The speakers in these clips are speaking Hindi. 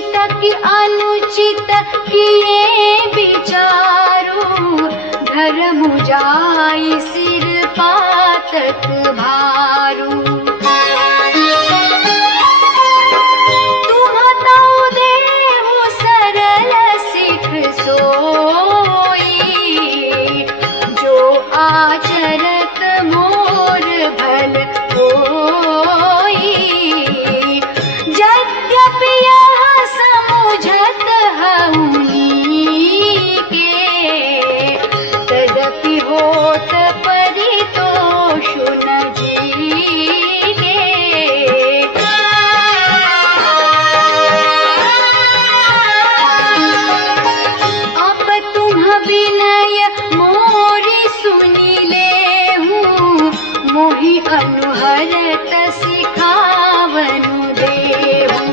उचित कि अनुचित किए विचारू, धर्म जाई सिर पातक भारू। तुम तौ देहु सरल सिख सोई, जो आचरत मोर भल होई। यद्यपि यह समुझत हऊँ के, तदपि होत परितोष न जीगे। अब तुम विनय मोरी सुनी लेहूँ, मोहि अनुहरत सिखावनु देहु।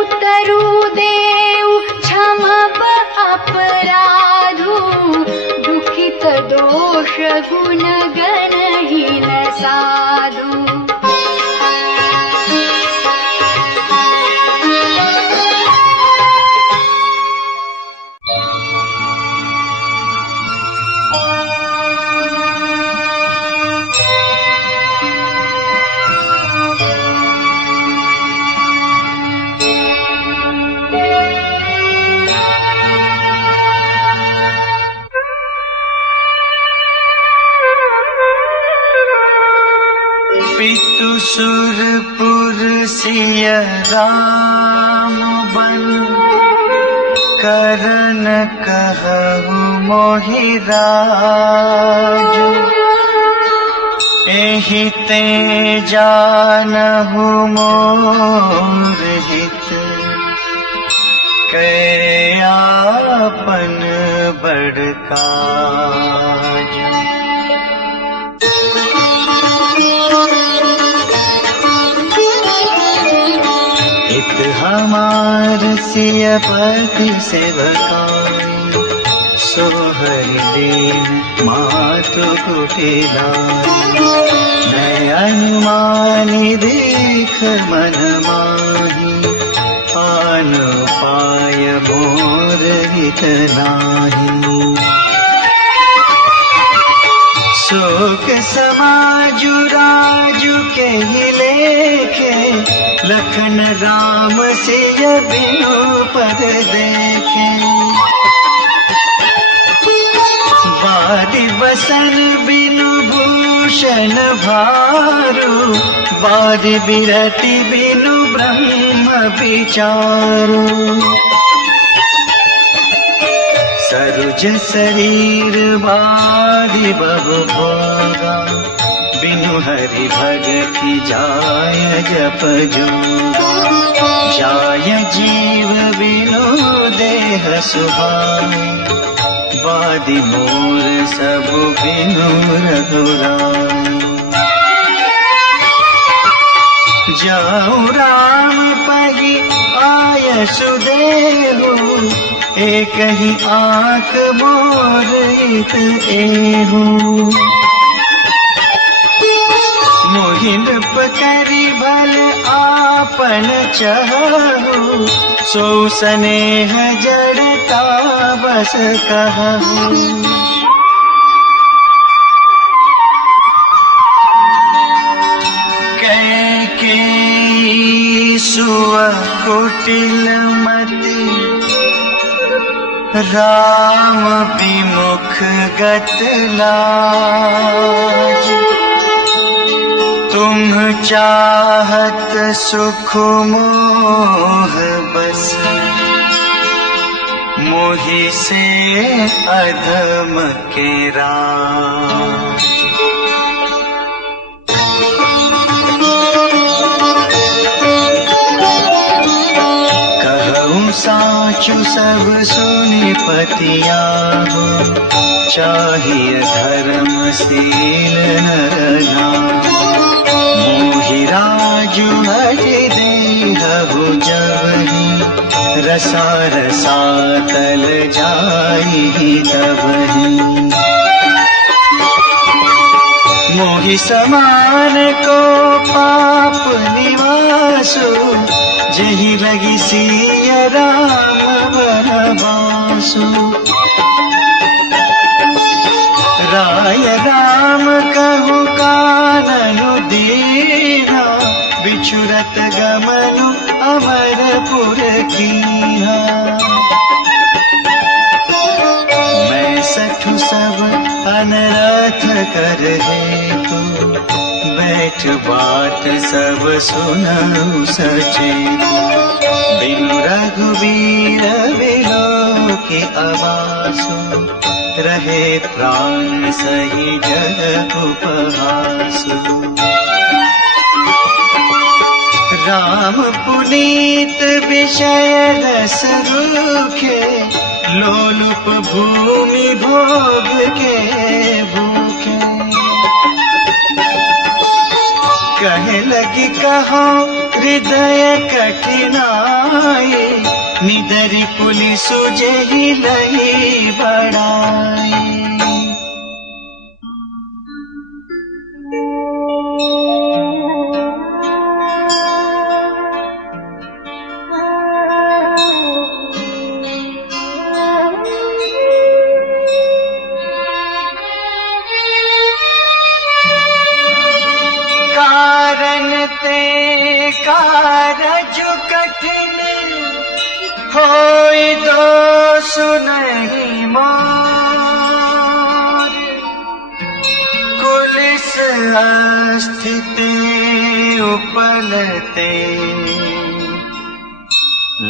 उतरु देउ क्षमप अपराधु, दुखित दोष गुण गणहीन साधु। पितु सुरपुर सिय राम बन, करन कहु मोहि राजु। एहि ते जानहु मोर हित, कै आपन बड़ काज। हित हमार सिय पति सेवकाई, सोहर दीन मातु कुटिलाई। मैं अनुमानी देख मन माही, आन पाय मोर हित नाही। शोक समाजु राजु के ही लेखे, लखन राम सिय बिनु पद देखे। बारि बसन बिनु भूषण भारू, बारि बिरति बिनु ब्रह्म विचारू। सरुज शरीर बारि बहु भोगा, बिनु हरि भगति जाय जप जोगा। जाय जीव बिनु देह सुहाई, बादि मोर सब बिनु रघुराई। जाऊँ राम पही आय सुदेहु, एक ही आँख मोर हित एहू। मोहिन पकरी भल आपन चहु, सो स्नेह जड़ता बस कहूँ। कैकेयी सुअ कुटिल मति, राम विमुख गत लाज। तुम चाहत सुख मोह बस, मोहि से अधम के राज। कहूँ साचु सब सुनि पतियाहु, चाहिए धर्मशील नर नाम। मोहि राजु हरि देहु जबहि, रसा रसातल जाई तबहि। मोहि समान को पाप निवासु, जेहि लगी सिया राम बनवासु। राय राम कहु काननु दीना, बिछुरत गमनु अमरपुर कीहा। मैं सठु सब अनरथ कर हेतु, बैठ बात सब सुनऊ सचेतु। बिनु रघुबीर बिलो की आवासु, रहे प्राण सही जग उपहासु। राम पुनीत विषय रस रूखे, लोलुप भूमि भोग के भूखे। कहे लगी कहो हृदय कठिनाई, निदरि कुलि सुजेहि लही बड़ाई। कारण ते कारज कठिन, होई दोष नहीं मोर। कुलिस अस्थिति उपलते,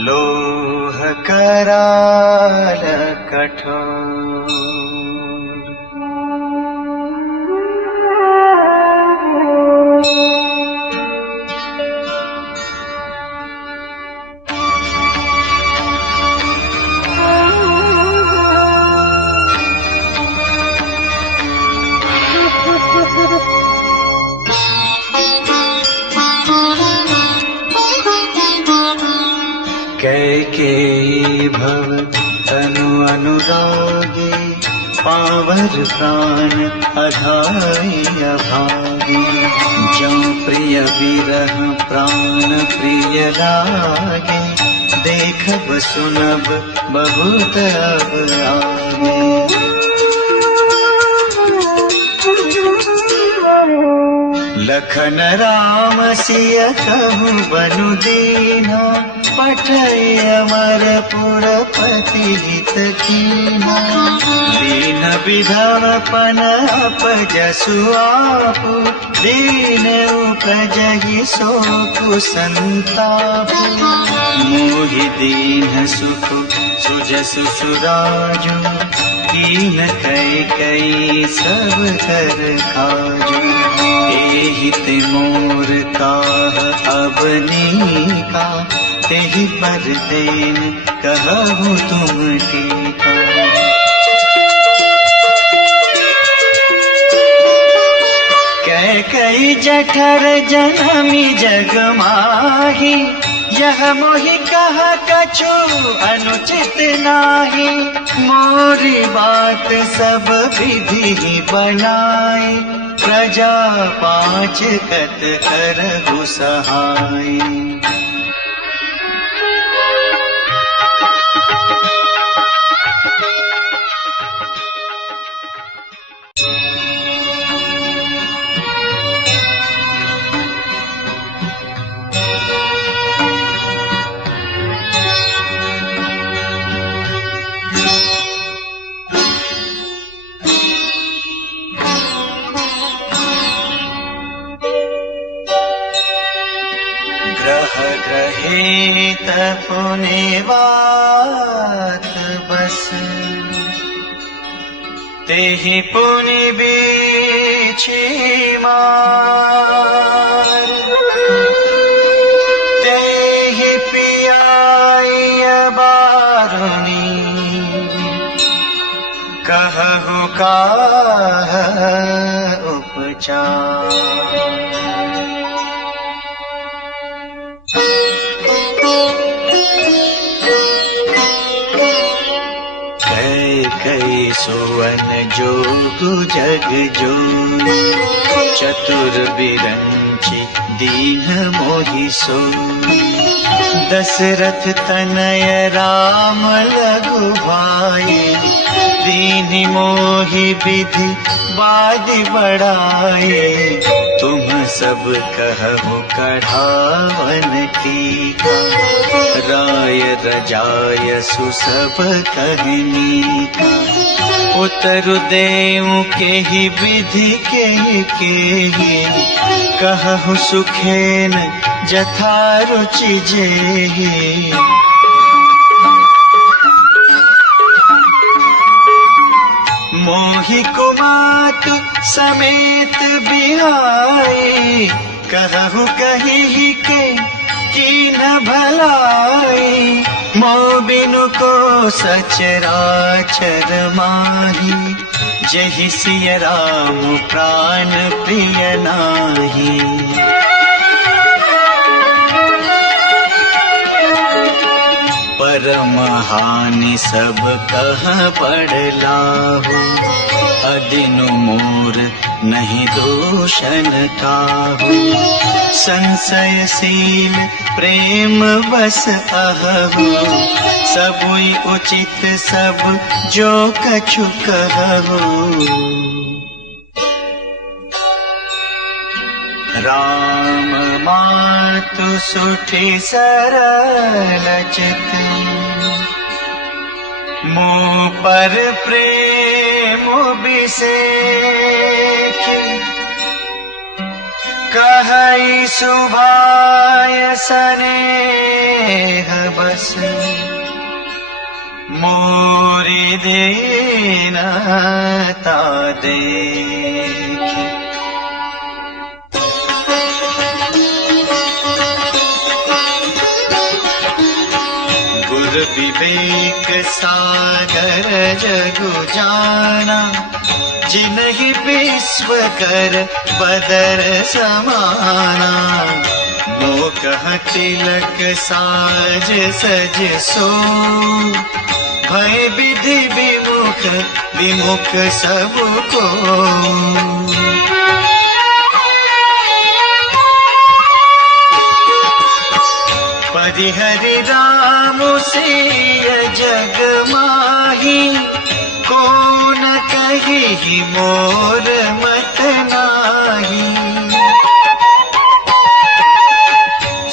लोह कराल कठोर। कैकेयी भव तनु अनुरागी, पावर प्राण अधाई अभागी। जो प्रिय विरह प्राण प्रिय लागे, देखब सुनब बहुत अब आगे। लखन राम सिय कहु बनु दीना, पठय अमरपुर पति हित कीना। दीन विधवपन अपजसु आपु, दीन उपजहि शोक संतापु। मोहि दीन सुख सुजसु सुराजु, कीन कैकेयी सब कर काजु। एहि ते मोर काह अबनीका, तेहि पर देन कहु तुम टीका। कैकेयी जठर जनमी जग माही, यह मोहि कहा कछु अनुचित नाही। मोरी बात सब विधि बनाई, प्रजा पाँच कत करहु सहाय। ग्रहेत पुनिवात बस, तेहि पुनि बीछी मार। तेहि पियाई बारुनी, कहु काह उपचार। कैकेयी सुवन जोगु जग जोई, चतुर बिरंचि दीन मोहि सोई। दशरथ तनय राम लघु भाई, दीनि मोहि विधि बादि बढ़ाए। तुम सब कहु कढ़ावन टीका, राय रजाय सुसभ कहनी। उतरु देऊ केहि विधि केहि, कहु सुखेन जथा रुचि जेहि। मोहि कुमातु समेत बिहाई, कहु कहि के कीन भलाई। मोह बिनु को सचराचर माही, जहि सिय राम प्राण प्रिय नाही। परमहानि सब कह पड़लाहु, अदिनु मोर नहीं दूषण काहू। संशयशील प्रेम बस अहु, सबुई उचित सब जो कछु कहु। राम मातु सुठी सरल चित, मोह पर प्रेम बिसेखी। कहई सुभाय सनेह बस, मोरी दीनता देखी। विवेक सागर जगु जाना, जिनहि विश्व कर बदर समाना। मोह तिलक साज सज सो, भय विधि विमुख विमुख सबको। परिहरि राम सिय जग माही, को न कहि मोर मत नाही।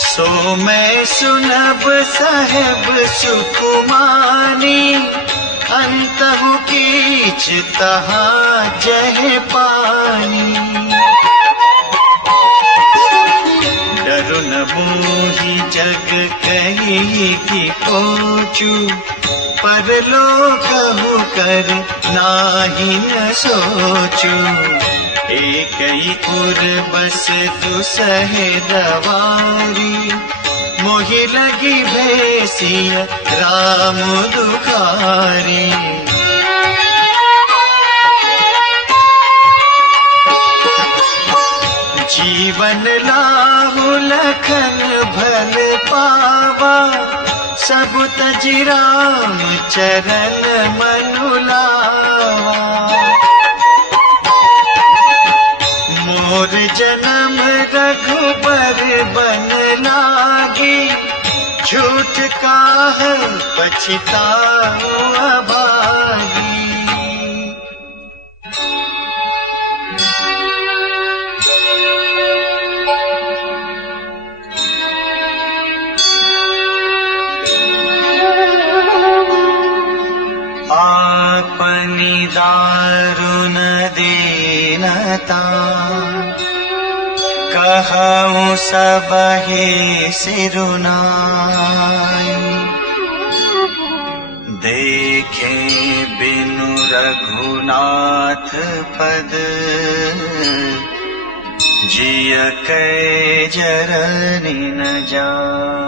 सो मैं सुनब सहब सुकुमानी, अंतहु कीच तहाँ जह पानी। डरु न मोहि जग कही की पोचू, परलोकहु कर नाही न सोचू। एकहि उर बस दुसहे दवारी, मोहि लगी भेसिय राम दुखारी। जीवन लाहु लखन भल पावा, सब तजि राम चरण मनु लावा। मोर जन्म रघुबर बन लागी, झूठ काह पछताऊ अभागी। आपनी दारुण दीनता, कहूँ सबहि सिरुनाई। देखे बिनु रघुनाथ पद, जिय कै जरनि न जाय।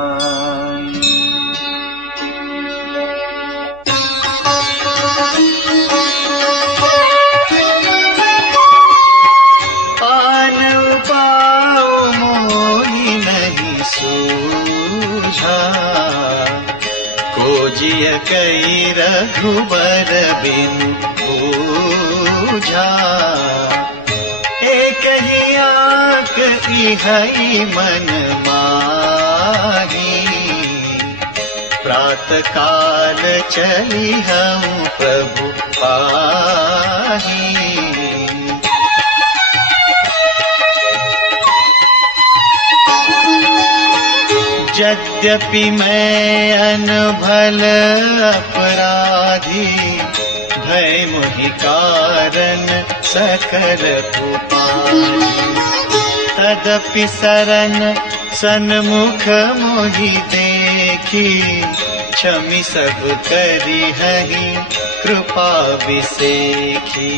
जिय कई रघुबर बिनु बूझा। एक ही आँख इहई मन माही, प्रात काल चली हूँ प्रभु पाही। यद्यपि मैं अनभल अपराधी, भय मोहि कारण सकल कुपारी। तदपि शरण सन्मुख मोहि देखी, क्षमि सब करी हहि कृपा बिसेखी।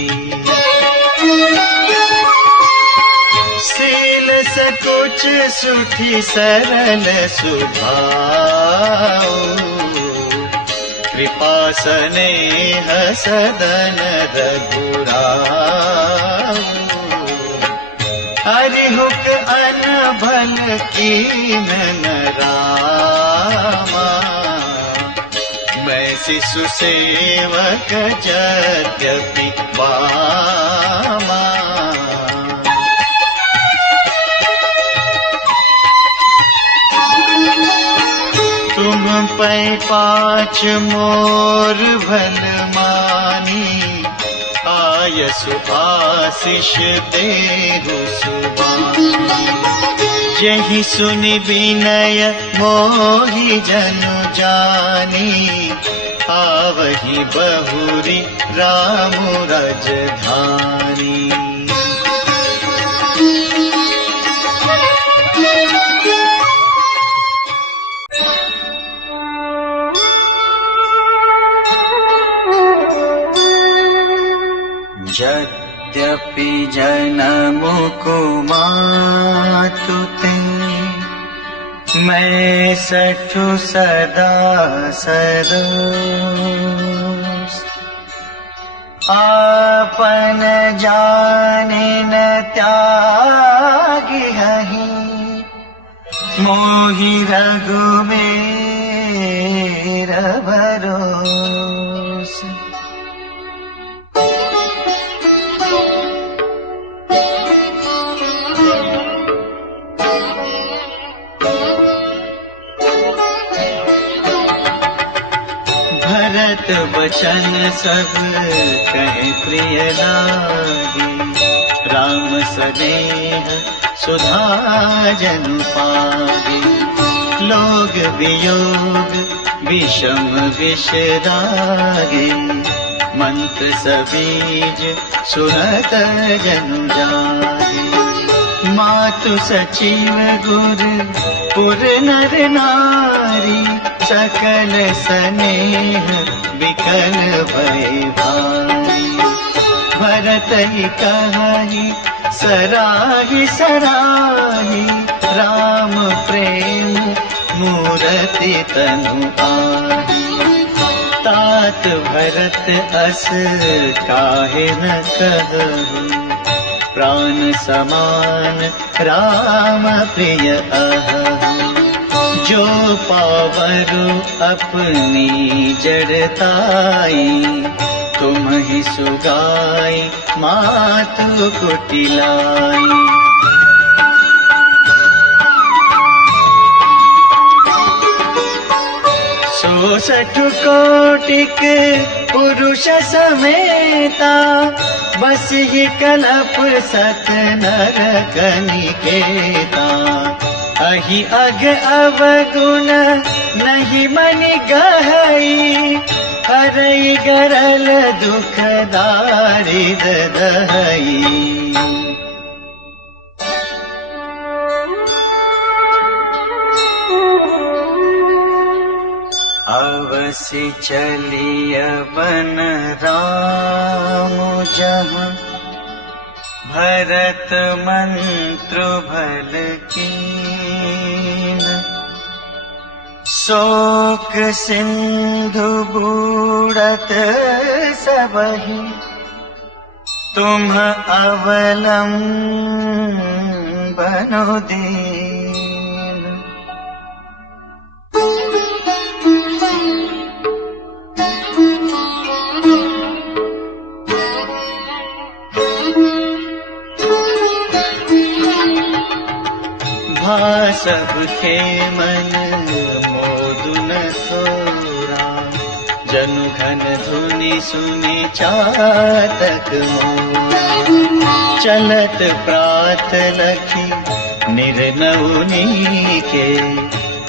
शील सकुच सुठि सरल स्वभाव, कृपा स्नेह सदन रघुराव। हरिहुक अनभल कीन रामा, मैं शिशु सेवक यद्यपि बामा। तुम पै पाँच मोर भल मानी, आयसु आशीष देहु सुबानी। यही सुनि विनय मोहि जनु जानी, आवहि बहुरी राम राजधानी। यद्यपि जनमु कुमातु ते, मैं सठु सदा सरोस। आपन जाने न त्यागी हहि, मोहि रघुबीर भरोस। भरत वचन सब कहे प्रिय लागे, राम सनेह सुधा जनु पागे। लोग वियोग विषम विष रागे, मंत्र सबीज सुनत जनु जागे। मातु सचिव गुर पुर नर नारी, सकल स्नेह विकल भय भारी। भरत ही कहि सराहि सराहि, राम प्रेम मूरति तनु आहि। तात भरत अस काहे न कहु, प्राण समान राम प्रिय अहम्। जो पावरु अपनी जड़ताई, तुम ही सुगाई मातु कुटिलाई। सो सठु कोटिक पुरुष समेता, बस ही कलप सत नर कनिकेता। अहि अग अवगुण नहीं मनि गहई, हरई गरल दुख दारिद दहई। अवसि चलिय बन राम जहाँ, भरत मंत्र भल कीन। शोक सिंधु बूढ़त सबहि, तुम अवलंबन दीन। भा सबके मन मोदु न सोई, जनु घन धुनि सुनि चातक मोर। चलत प्रात लखी निर्नौनी के,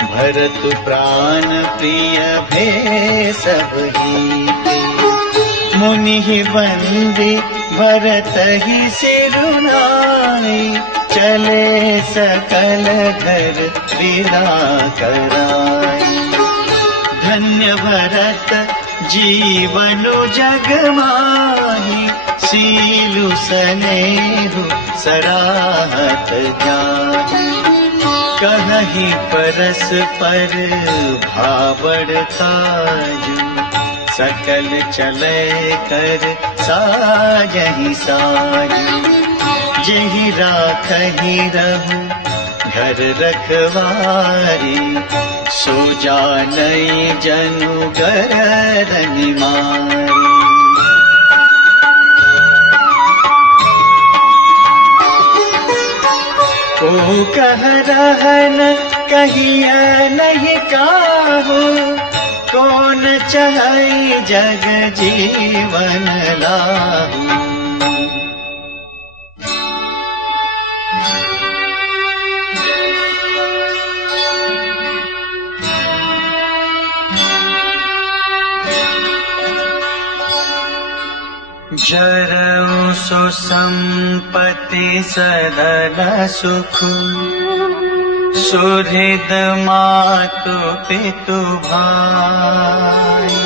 भरत प्राण प्रिय भे सबही के। मुनि बंदी भरत ही सिरुनाई, चले सकल घर विदा कराई। धन्य भरत जीवनु जग माही, सीलु सनेहु सराहत जाहि। कहहि परस्पर भावड़ काजु, सकल चले कर साजहि साजु। जेहि राखहि रहु घर रखवारी, सो जानई जनु गरदनि मारी। ओ कह रहन कहिया नहीं काहू, कौन चाहै जग जीवन लाहू। जरऊ सो संपत्ति सदन सुख, सुहृद मातु पितु भाई।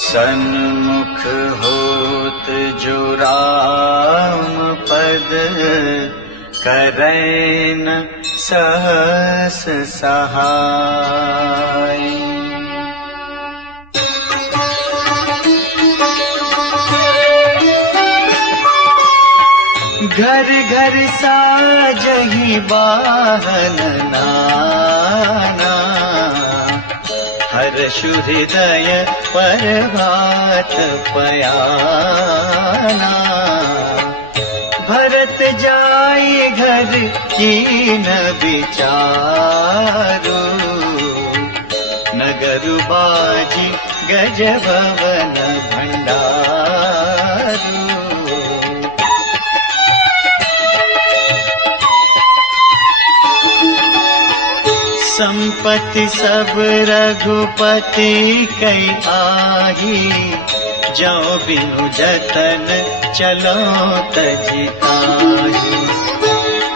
सन्मुख होत जो राम पद, करैन सहस सहाय। घर घर साजहि वाहन नाना, हर्ष हृदय प्रभात पयाना। भरत जाय घर कीन विचारो, नगर बाजी गज भवन भंडारो। संपत्ति सब रघुपति कई आही, जो बिनु जतन चलो तजिताही।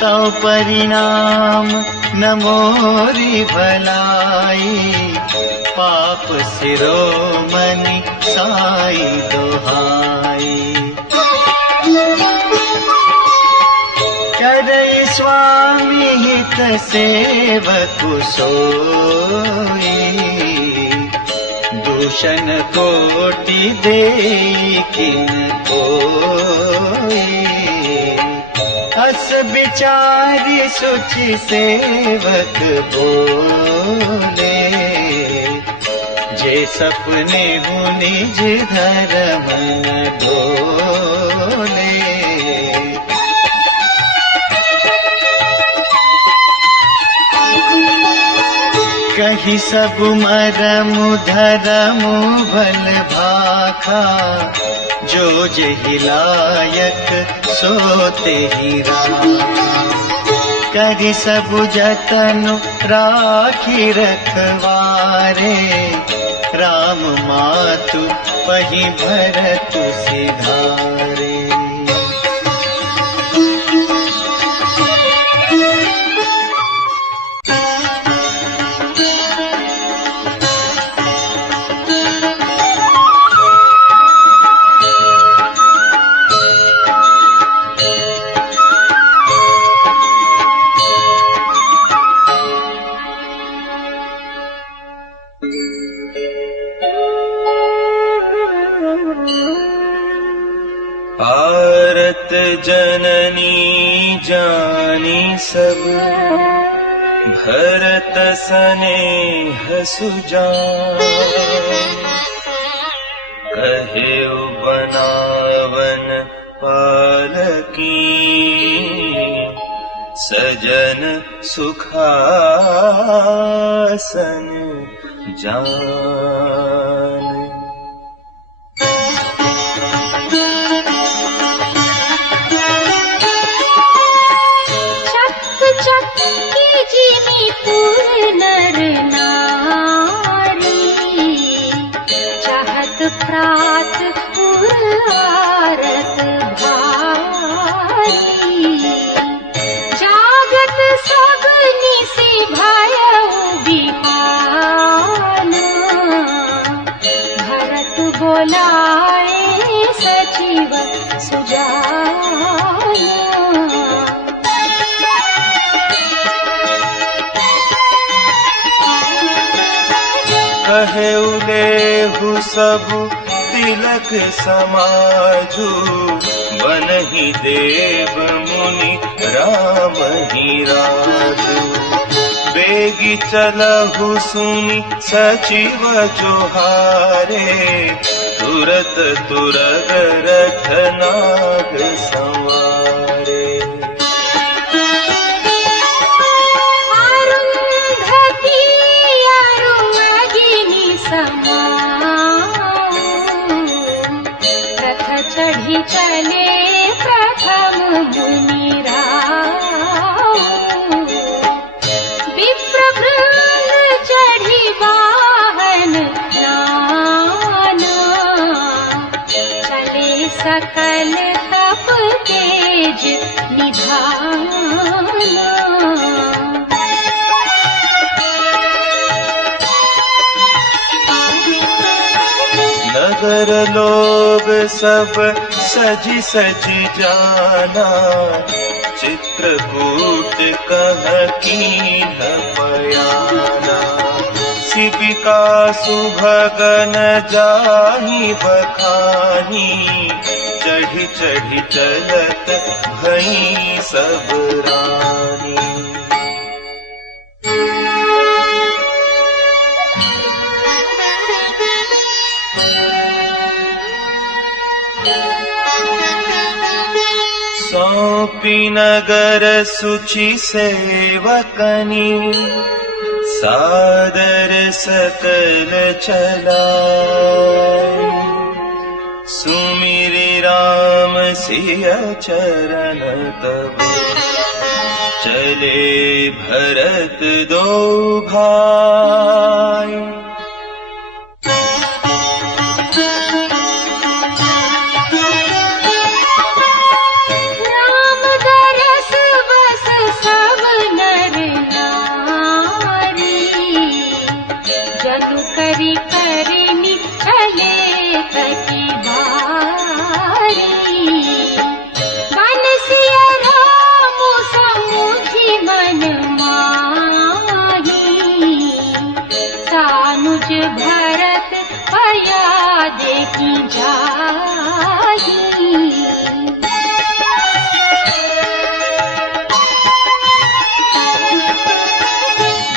तो परिणाम न मोरी भलाई, पाप शिरोमणि साई दोहाई। करई स्वामी हित सेवक सोई, दूषण कोटि देई किन कोई। अस विचारी सुचि सेवक बोले, जे सपने हूँ निज धर्म न डोले। कही सब मरमु धरमु भल भाखा, जो जेहि लायक सोते ही राखा। करि सब जतनु राखी रखवारे, राम मातु पहि भरत सिधारे। आरत जननी जानी सब, भरत स्नेह सुजान। कहेउ बनावन पालकी, सजन सुखासन जान। बोलाए सचिव सुजाना। कहे उलेहु सबु तिलक समाजु, बनहि देव मुनि राम ही राजु। बेगी चलहु सुनि सचिव जोहारे, तुरत तुरग रथ नाग संवारे। अरुंधति अरुमगिनी समाऊ, रथ चढ़ी चले प्रथम मुनि राऊ। विप्रभृंग चढ़ी वाहन नाना, चले सकल तप तेज निधाना। नगर लोग सब सजी सजी जाना, चित्रकूट कह कीन्ह पयाना। शिविका सुभगन जाहि बखानी, चढ़ी चढ़ी चलत भई सब रानी। सौंपी नगर सुचि सेवकनी, सादर सकल चलाए। सुमिरि राम सिय चरण तब, चले भरत दो भाई। भरत पया देखी जाही।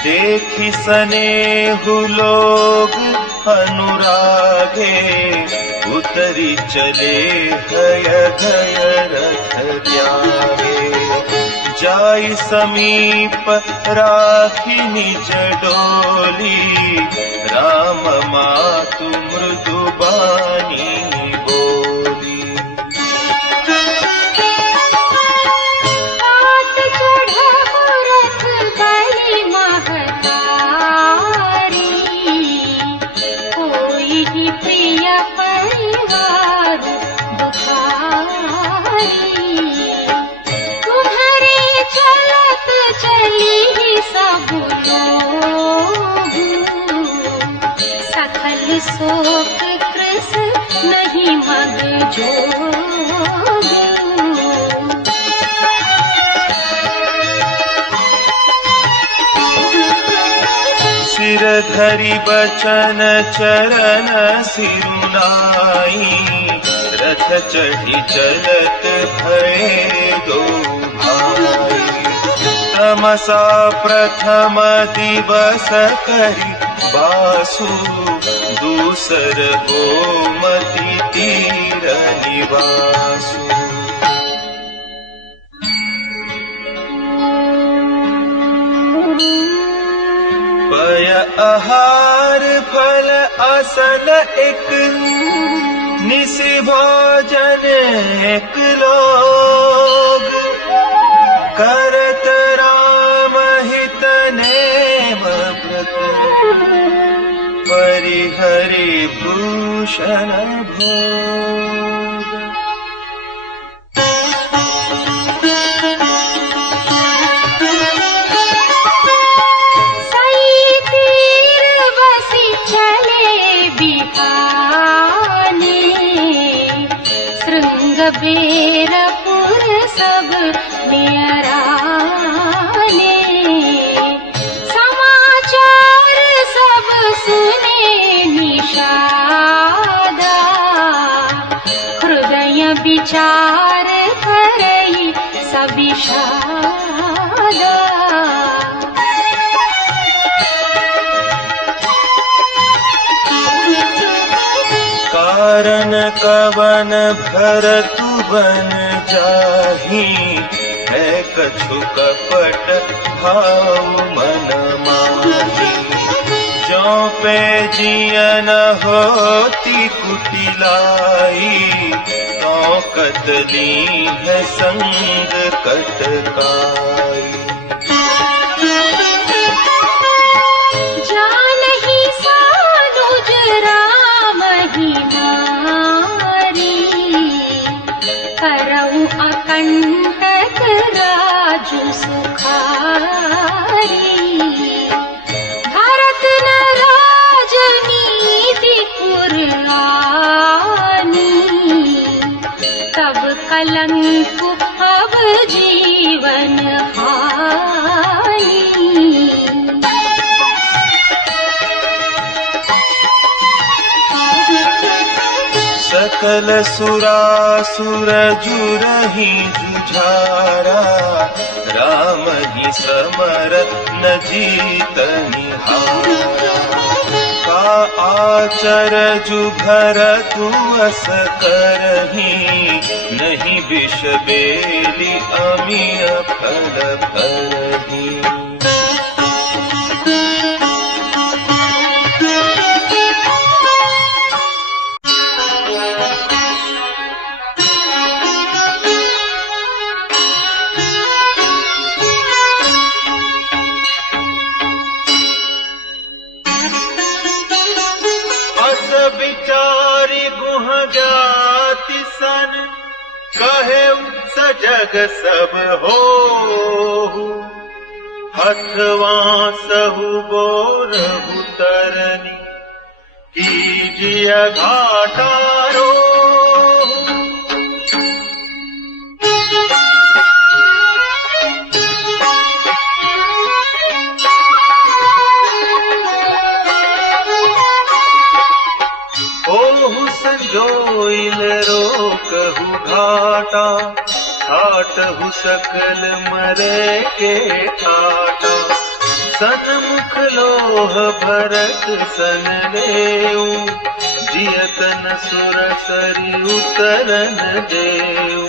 देखी स्नेहु लोग अनुरागे, उतरी चले हय गय रथ त्यागे। जाई समीप राखी निज डोली, राम मातु मृदु बानी बोली। तात चढ़हु रथ बलि महतारी, कोई ही प्रिय परिवार दुखारी। तुम्हारे चलत चली सब लोग, सकल शोक कृस नहीं मग जोग। सिर धरि बचन चरण सिरुनाई, रथ चढ़ी चलत भये दो भाई। तमसा प्रथम दिवस करि बासु, दूसर गोमति तीर निवासु। पय आहार फल असन एक, निसि भोजन एक लोग। करत राम हित नेम व्रत, परिहरि भूषण भोग। सई तीर बसी चले बिहान, जबेरपुर सब नियराने, समाचार सब सुने निषादा, हृदय विचार करई सविषादा। कारण कवन भरतु बन जाहि, है कछु कपट भाव मन माही। जो पे जियन होती कुटिलाई, तो कतली है संग कटकाई। जानहि सानुज राम ही मारी, करहु अकंटक राजु सुखारी। भरत न राजनीति पुरानी, तब कलंक अब जीवन हानि। सकल सुरासुर जुरहि जुझारा, राम ही समर न जीतनि हारा। का आचरजु भरतु अस करहि, नहीं विष बेली अमिय फल भरहि। विचारी गुह जाति सन, कहे सजग सब हो। हथवा सहु बोरहु तरनी, कीजिय घाटा रो। संजोइल रोकहु घाटा, ठाटहु सकल मरे के ठाटा। सन्मुख लोह भरत सन लेऊ, जियतन सुरसरी उतरन देऊ।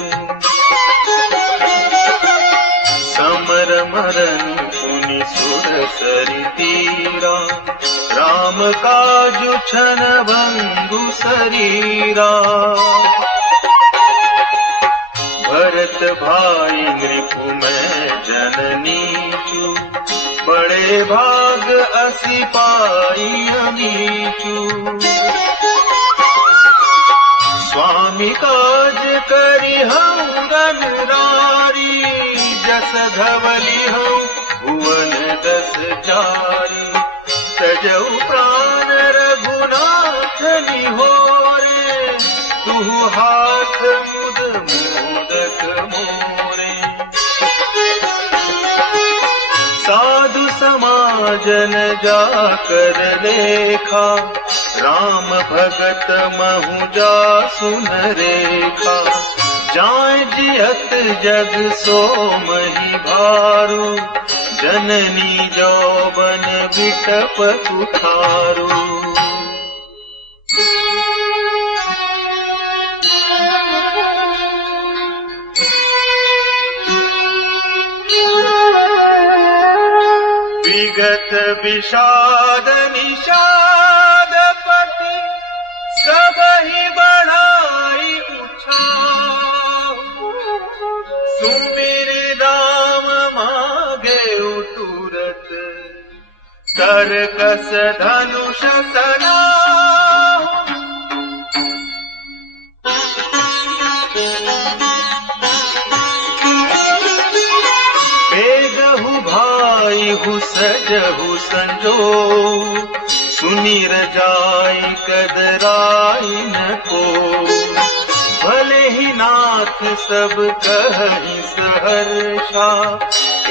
समर मरन पुनि सुरसरी तीरा, राम काजु छन भंगु शरीरा। भरत भाई नृपु में जननीचु, बड़े भाग असी पाई अमीचु। स्वामी काज करी हूँ रनरारी, जस धवली हूँ भुवन दस चारी। तजऊ प्राण रघुनाथ निहोरे, तुहु हाथ मुद मोदक मोरे। साधु समाजन जाकर देखा, राम भगत महु जासु न रेखा। जाय जियत जग सोमहि भारू, जननी जौबन बिटप कुठारू। विगत विषाद निषाद पति, सबहि बढ़ाई उछाहु। सुमिर राम मागे तुरत, तरकस धनुष सनाहु। बेगहु भाई हु सजहु संजो, सुनीर जाई कदराई न को। भले ही ना नाथ सब कहि सहर्षा,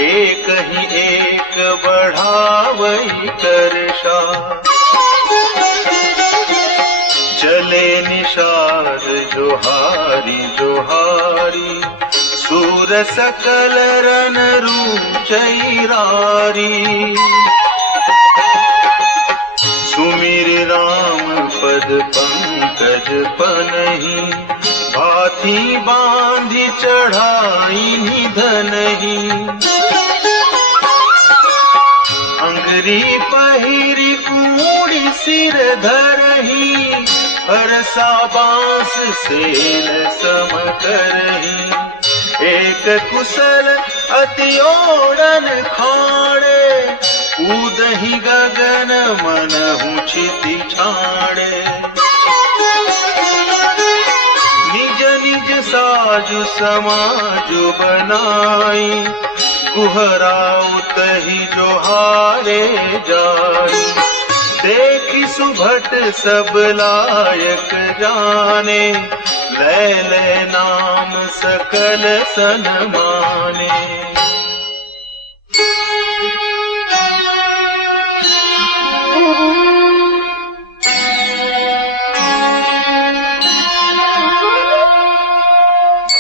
एक ही एक बढ़ावई तरषा। चले निषाद जोहारी जोहारी, सूर सकल रन रूचैरारी। सुमिर राम पद पंकज पनहि, भाथी बांधि चढ़ाई निधनहि। अंगरी पहिरी कूड़ी सिर धरहि, हरसा बांस सेल सम करहि। एक कुशल अति ओड़न खाड़े, कूदहि गगन मनहु क्षिति छाड़े। निज निज साजु समाजु बनाई, गुहराउ तहि जोहारे जाई। देखि सुभट सब लायक जाने, लै लै नाम सकल सन्माने।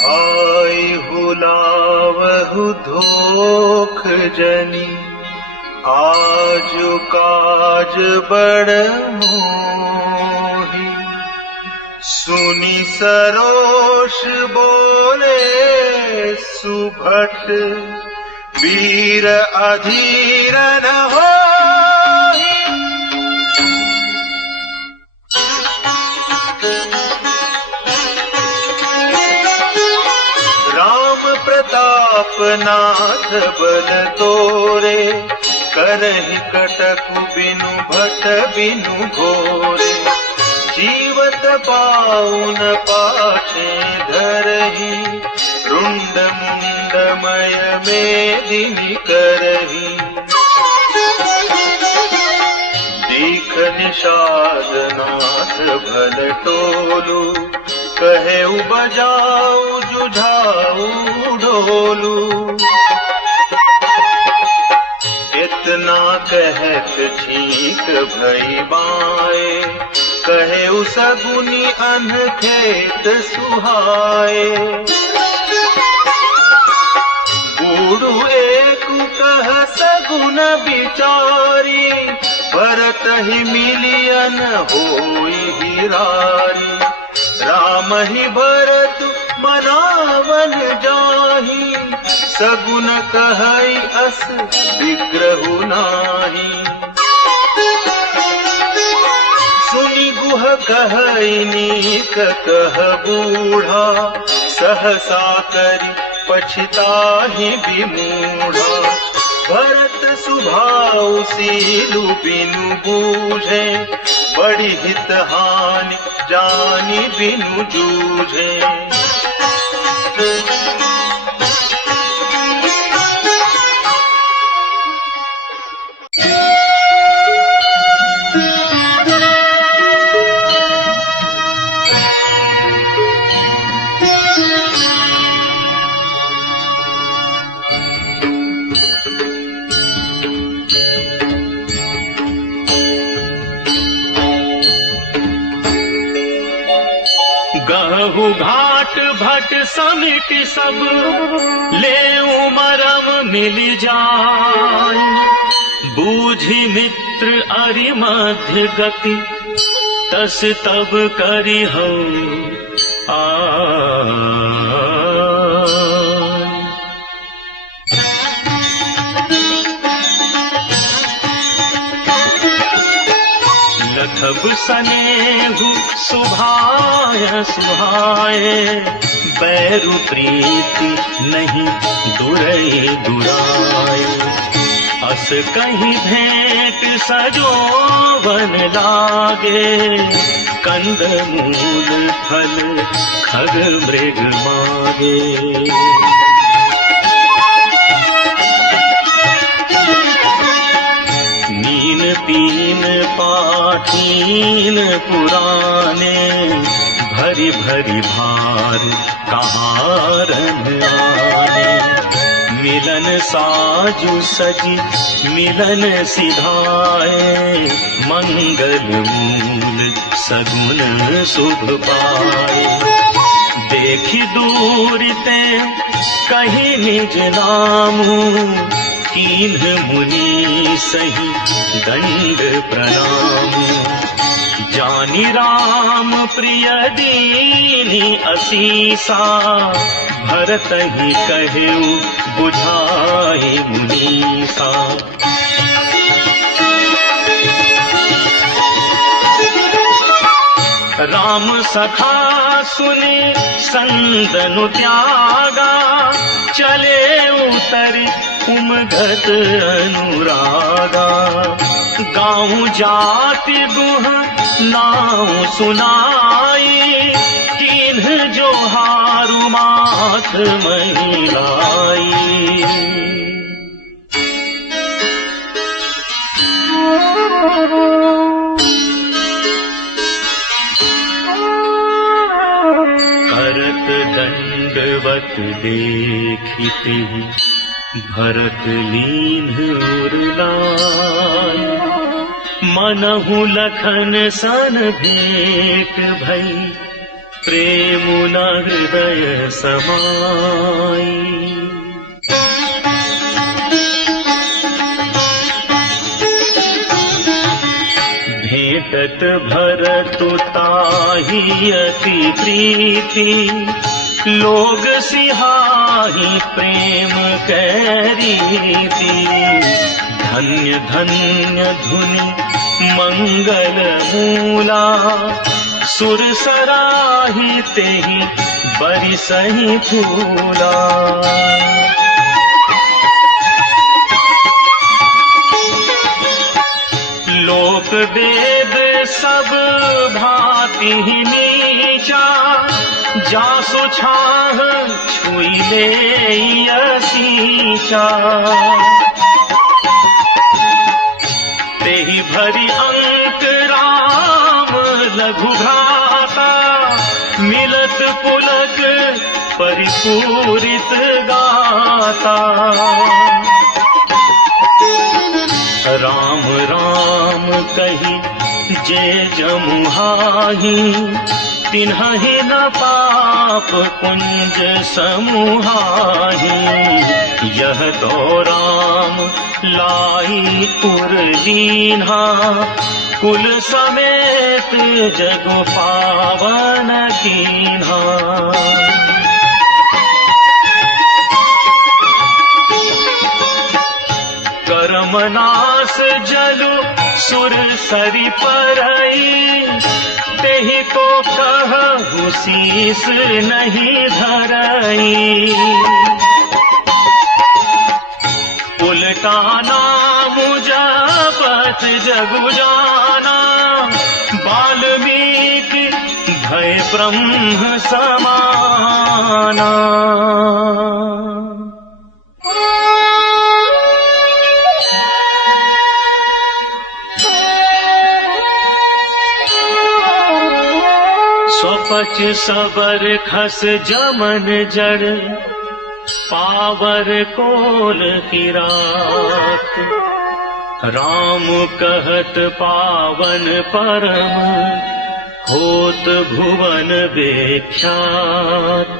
आई हुलावहु धोख जनी, आजु काज बड़ मोही। सुनी सरोष बोले सुभट, वीर अधीर न होई। राम प्रताप नाथ बल तोरे, करहि कटकु बिनु भट बिनु घोरे। जीवत पाउन पाछे धरहि, रुंड मुंड मय मेदिनी करहि। दीख निषाद नाथ भल टोलू, कहेउ बजाऊ जुझाऊ ढोलू। इतना कहत छीक भई बाए, कहेउ सगुनी अन खेत सुहाए। बूढ़ू एक कह सगुन बिचारी, भरत ही मिलियन होई हिरारी। राम ही भरत मनावन जाही, सगुन कहई अस विग्रहु नाही। सुनि गुह कहई नीक कह बूढ़ा, सहसा करि पछताहि विमूढ़ा। भरत सुभाऊ सीलु बिनु बूझे, बड़ी हित हानि जानी बिनु जूझे। गहु घाट भट समिट सब, ले मरम मिल जाय। बूझी मित्र अरि मध्य गति, तस तब करी हो लखब सनेहु सुभाय सुहाए। बैरु प्रीति नहीं दुरई दुराए। अस कहीं भेंट सजोवन लागे, कंद मूल फल खग मृग मागे। नीन पीन पाठीन पुराने, भरी भरी भार कहाँ रन आए। मिलन साजु सजी मिलन सिधाए, मंगल मूल सगुन शुभ पाए। देखी दूर ते कहीं निज नामू, कीन्ह मुनि सही दंड प्रणाम। जानी राम प्रिय दीनी असीसा, भरत ही कहु बुझाए मुनीसा। राम सखा सुने संदनु त्यागा, चले उतर उमगत अनुरागा। गाँव जाति गुह नाम सुनाई, किन्ह जो हारु माथ महिलाई। करत दंडवत देखिते, भरत लीन उरलाई। मनहु लखन सन भेंट भई, प्रेम न हृदय समाई। भेंटत भरतु ताहि अति प्रीति, लोग सिहाही प्रेम कैरीति। धन्य धन्य धुनि मंगल मूला, सुर सराही तेहि बरिसहि फूला। लोक वेद सब भांति नीचा, जासु छाह छुई ले असीचा। तेहि भरी अंक राम लघु भ्राता, मिलत पुलक परिपूरित गाता। राम राम कही जे जमुहाही, तिन्हि न पाप कुंज समुहाही। यह तो राम लाई पुर दीन्हा, कुल समेत जग पावन कीन्हा। कर्मनाश जलु सुर सरि परई, तेहि को कहु शीस नहीं धरई। उल्टा नाम जपत जगु जाना, वाल्मीकि भय ब्रह्म समाना। स्वपच सबर खस जमन जड़, पावर कोल की रात। राम कहत पावन परम, होत भुवन विख्यात।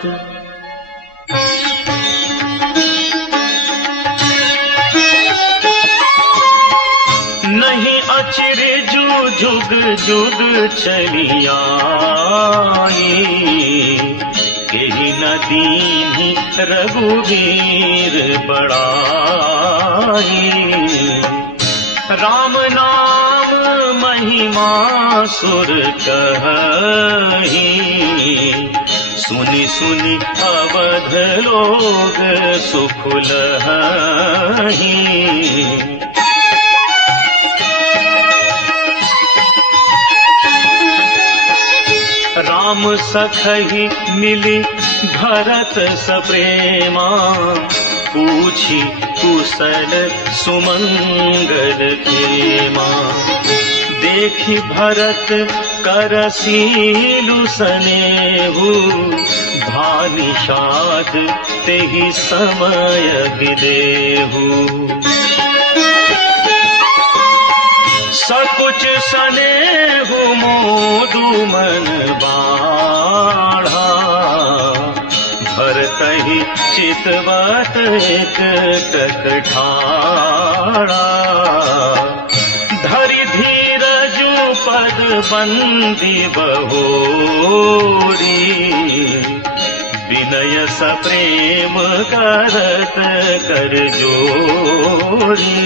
नहीं अचिरजु जुग जुग चली आई, केहि न दीन्हि रघुवीर बड़ाई। राम नाम महिमा सुर कही, सुनि सुनि अवध लोग सुख लहहीं। राम सखहि मिली भरत सप्रेमा, पूछी कुशल सुमंगल खेमा। देखि भरत करसीलु सनेहु भानिषाद तेहि समय विदेहु। सकुच सनेहु मोदु मन बाढ़ा भरतहि चितवत एक ठाड़ा। धरि धीरजु पद बंदी बहोरी विनय सप्रेम करत कर जोड़ी।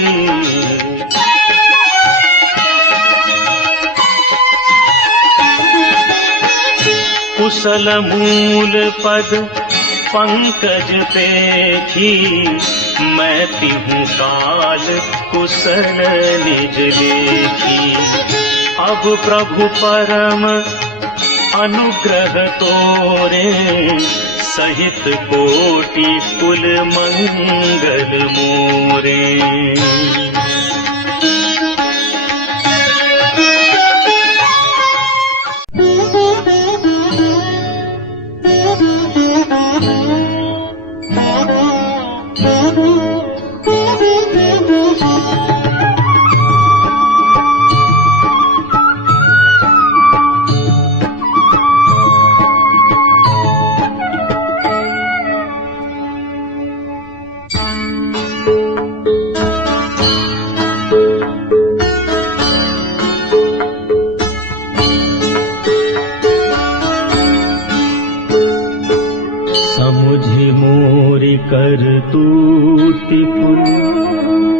कुशल मूल पद पंकज पेखी मैं तिहूँ काल कुशल निज लेखी। अब प्रभु परम अनुग्रह तोरे सहित कोटि कुल मंगल मोरे।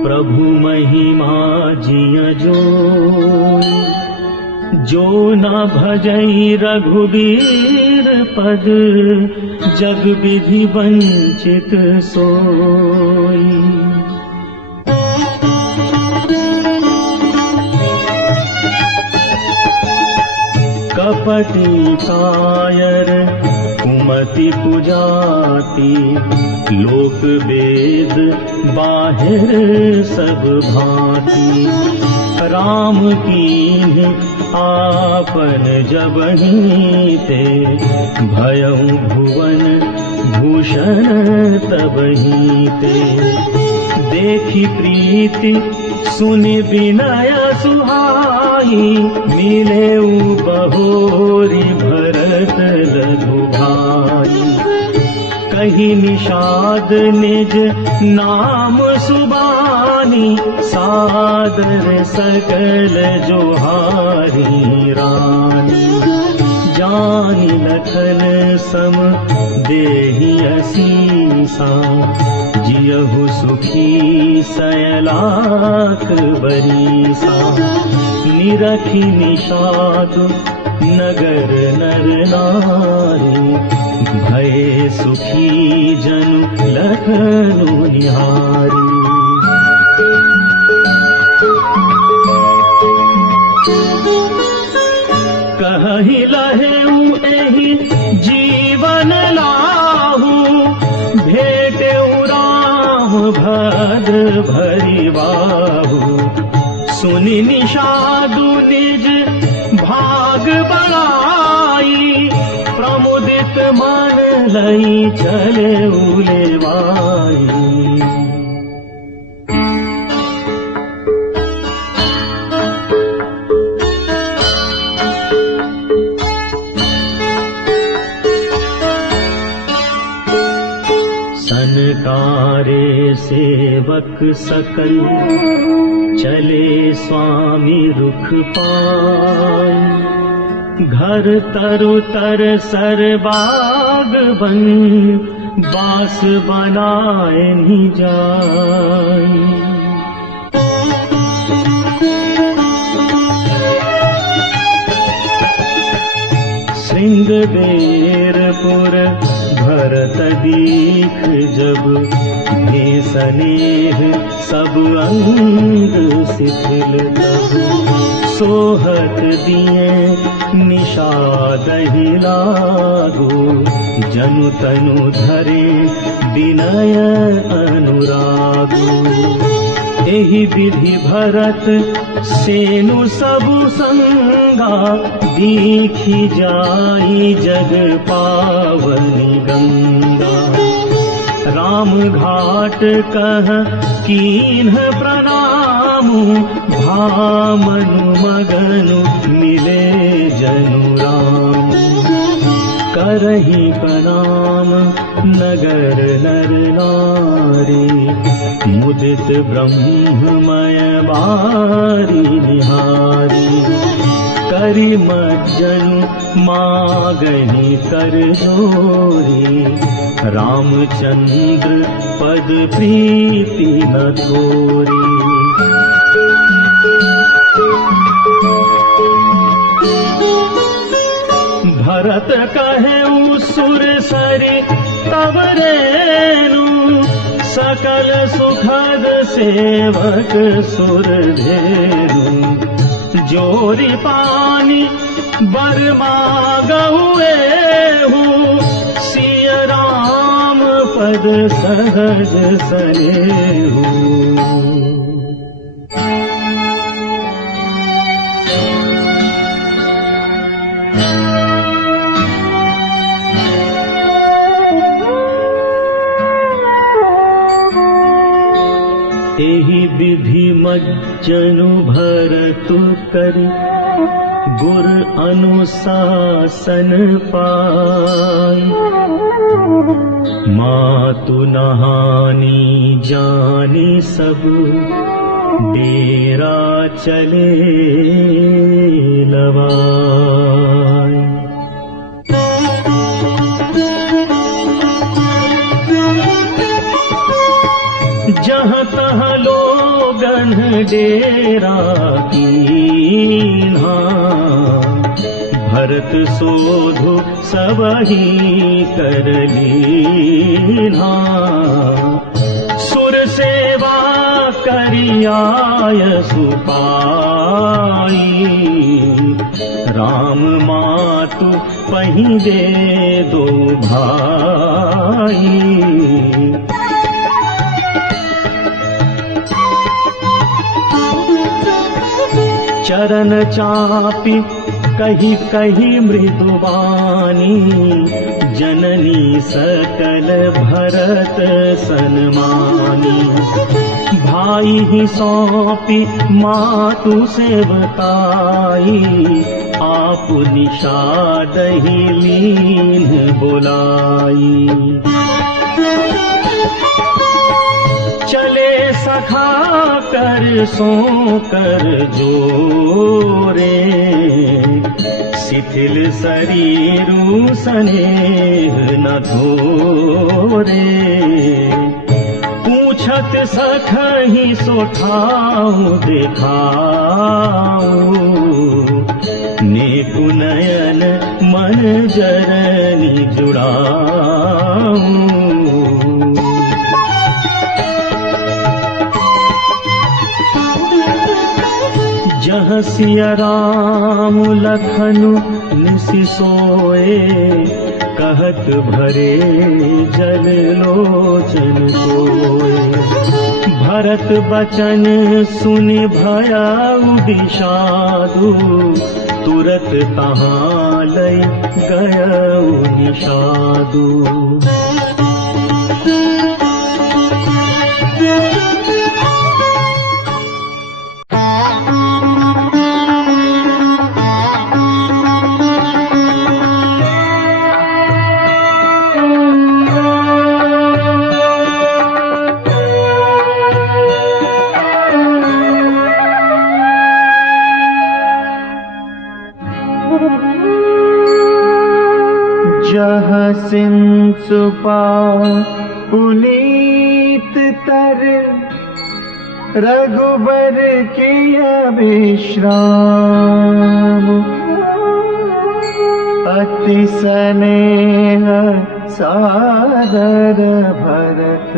प्रभु महिमा जिय जोई। जो न भजई रघुबीर पद जग विधि वंचित सोई। कपटी कायर कुमति पुजाती लोक वेद बाहिर सब भांति। राम कीन्ह आपन जबहि ते भयउ भुवन भूषण तबहि ते। देखी प्रीति सुनि विनय सुहाई मिलेउ बहोरी भरत लघु भाई। कही निषाद निज नाम सुबानी सादर सकल जोहारी रानी। जानी लखन सम देहि असीसा जियहु सुखी सयलाख बरीसा। निरखी निषाद नगर नर नारी भये सुखी जन लखनु निहारी। कहि लहेउ एहि जीवन लाहू भेटेउ राम भद्र भरि बाहु। सुनि निषादु निज भाग बड़ाई प्रमुदित मन लई चले उलेवाई। सनकारे सेवक सकल चले स्वामी रुख पाई। घर तरु तर सर बाग बन बास बनाए नि जाई। श्रृंगबेरपुर भरत दीख जब भी स्नेह सब अंग शिथिल तब। सोहत दिए निषाद ही लागो जनु तनु धरे विनय अनुरागो। एहि विधि भरत सेनु सबु संगा, दीखी जाई जग पावनी गंगा। राम घाट कह कीन्ह प्रणामु, भामनु मगनु मिले जनु राम। करहि प्रणाम नगर नर नारी, मुदित ब्रह्ममय बारी निहारी। करि मज्जनु मागहि कर जोरी, रामचंद्र पद प्रीति न तोरी। भरत कहेउ सुर सरि तब रेनु, सकल सुखद सेवक सुर धेनु। जोरि पानी बर मागहु एहु, सिय राम पद सहज सनेहु। एहि विधि मज्जनु भरतु करि, गुर अनुशासन पाई। मातु नहानी जानी सब, डेरा चले लवाई। जहाँ तहाँ लोगन डेरा कीन्हा, भरत शोधु सबहि कर लीन्हा। सुर सेवा करियाय सुपाई, राम मातु पहि दे दो भाई। चरण चापि कही कही मृदुवानी, जननी सकल भरत सन्मानी। भाई ही सौंपी मातु सेवकाई, आप निषाद ही लीन बुलाई। चले सखा कर सो कर जोरे, शिथिल शरीरु स्नेह न थोरे। पूछत सखहि सो ठाउ देखाऊ, नेकु नयन मन जरनी जुड़ाऊ। जहाँ सिया राम लखनु निसि सोए, कहत भरे जल लोचन सोए। भरत बचन सुनि भयाउ विषादु, तुरत तहाँ लय गयउ निषादु। जहाँ सिंसुपा पुनीत तर, रघुबर किया विश्राम। अति स्नेह सादर भरत,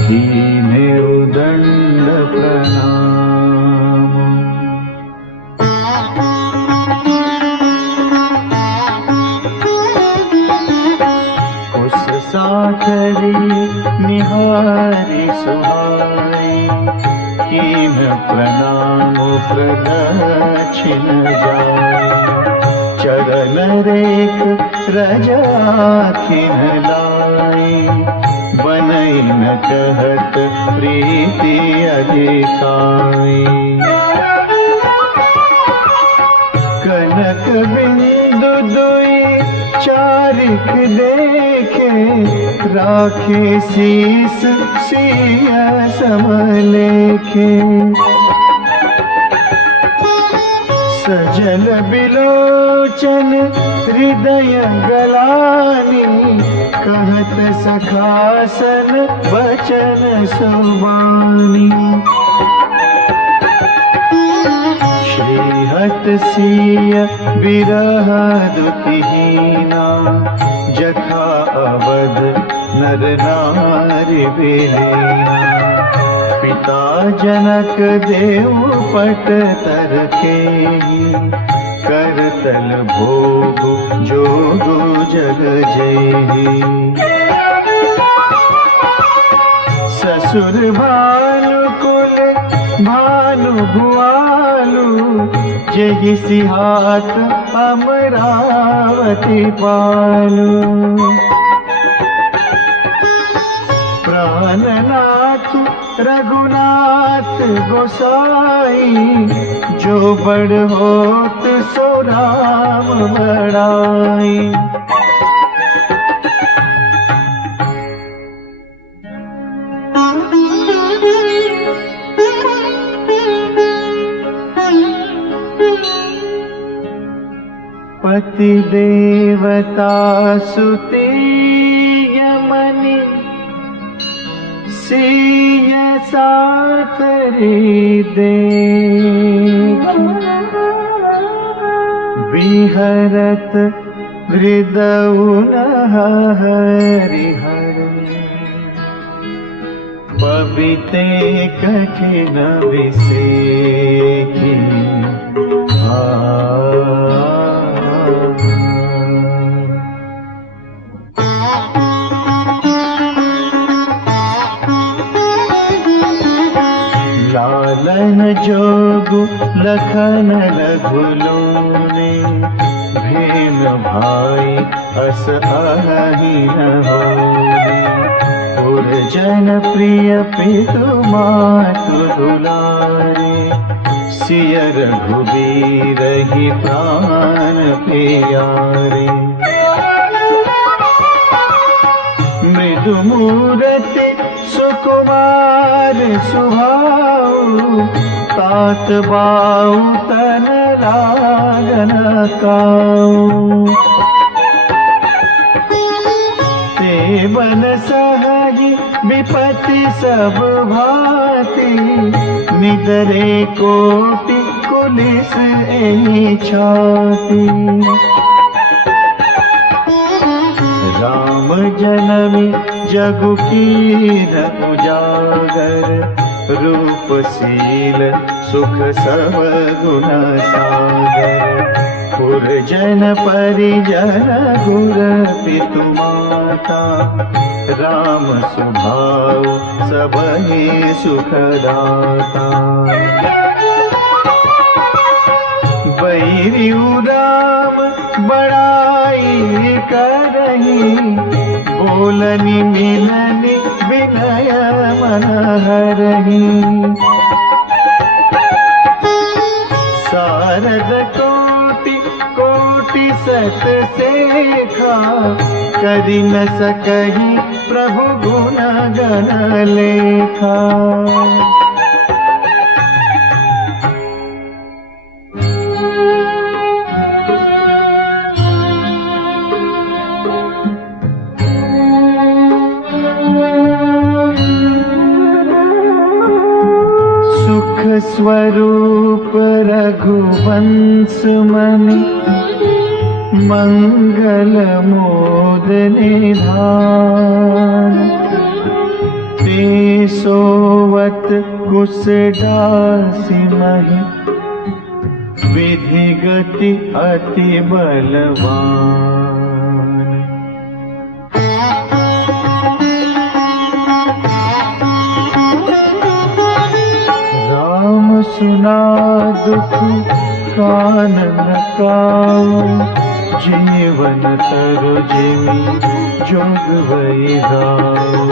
दीने उदंड प्रणाम। साखरी निहारी सुहाई, प्रणाम प्रदक्षिण जाय। चरण रेख रजाखिन लाई, बनई न कहत प्रीति अधिकाई। कनक बिंदु दुई चारिक देखे, राखे शीस सिया समलेखे। सजल बिलोचन हृदय गलानी, कहत सखासन बचन सुबानी। श्रीहत सिय विरह दुतिहीना, जथा अवध नर नारी बिलीना। पिता जनक देव पट तरकेहि, करतल भोग जोगु जग जेहि। ससुर भानुकुल भानु भुआलु, जेहि सिहात अमरावती पालु। प्राणनाथ रघुनाथ गोसाई, जो बड़ होत सो राम बड़ाई। पति देवता सुते यमनि, सिय साथरी देख। विहरत हृदय हरिहर, पविते कठिन विसेखी। लालन जोगु लखन लघुलोने, भेन भाई अस अहि न होने। पुरजन प्रिय पितु मातु दुलारे, सिय रघुबीर ही प्राण प्यारे। मृदु मूरति सुकुमार सुहाऊ, तात बाऊ तन रागन काऊ। ते बन सहहि विपत्ति सब भांति, निदरे कोटि कुलिस एहि छाती। राम जनमी जगु कीन उजागर, रूपशील सुख सब गुण सागर। पुरजन परिजन गुर पितु माता, राम स्वभाव सबहि सुखदाता। बैरी राम बड़ाई करही, बोलनी मिलनी विनय मन हरही। सारद कोटि कोटि सत सेखा, करि न सकहि प्रभु गुण गण लेखा। स्वरूप रघुवंश मनि, मंगल मोद निधान। ते सोवत कुसडासी महि, विधि गति अति बलवान। सुना दुख कानन काऊ, जीवन तरु जिमि जोग वही गाऊ।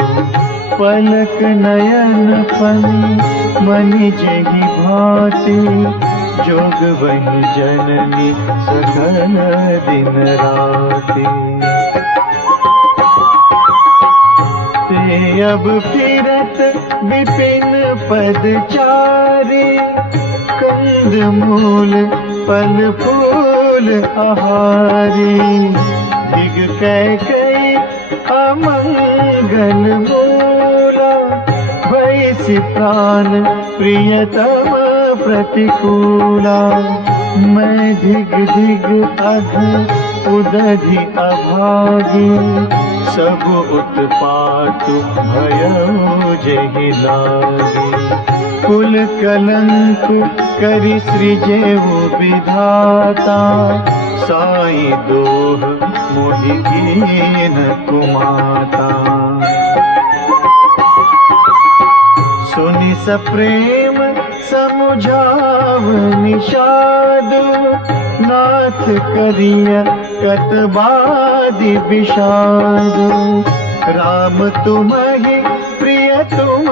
पलक नयन फनि मनि जेहि भांति, जोग वही जननी सकल दिन राति। ते अब फिरत विपिन पदचारी, कंद मूल फल फूल आहारी। दिग कैकई अमंगल मूला, भैसि प्राण प्रियतम प्रतिकूला। मैं धिग धिग अध उदधि अभागी, सब उत्पातु भयउ जेहि लागी। कुल कलंक करि सृजेउ विधाता, साई दोह मोहि कीन कुमाता। सुनि सप्रेम समुझाव निषादु, नाथ करिय कतबादि विषादु। राम तुम्हि प्रिय तुम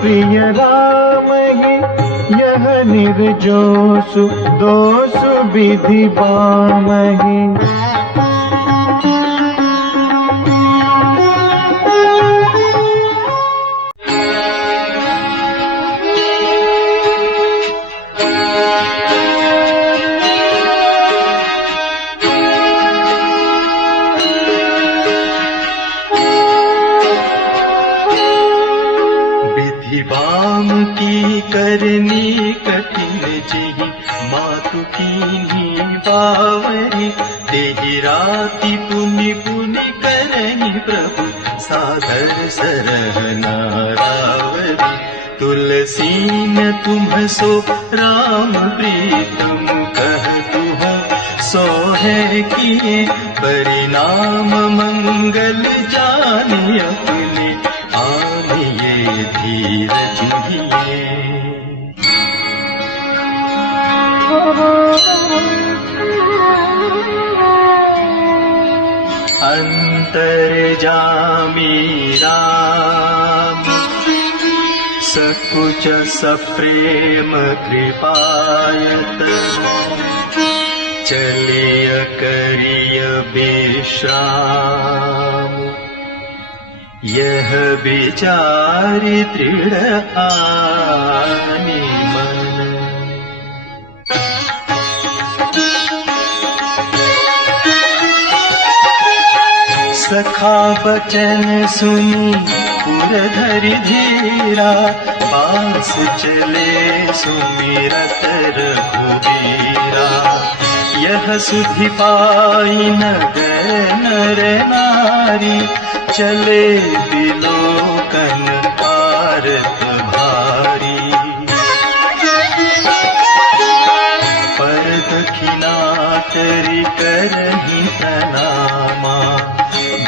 प्रिय रामहि, यह निर्जोसु दोषु विधि बामहि। बाम की करनी कठिन जेहि, मातु कीन्ही बावरी। तेहि राति पुनि पुनि करहि प्रभु, सादर सरहना रावरी। तुलसी न तुम सो राम प्रीतम, कहतु हो सो है किए। परिणाम मंगल जानि अपने, आनिए धीर जुहिए। अंतर्जामी राम, सकुच सप्रेम कृपायत। चलिय करिय विश्राम, यह विचारि दृढ़ आनि मन। सखा बचन सुनी पुरधरि धीरा, पास चले सुमिरत रघुबीरा। यह सुधि पाई नगर नर नारी, चले बिलोकन पारत भारी। पर दखिनातरि करहि प्रणामा,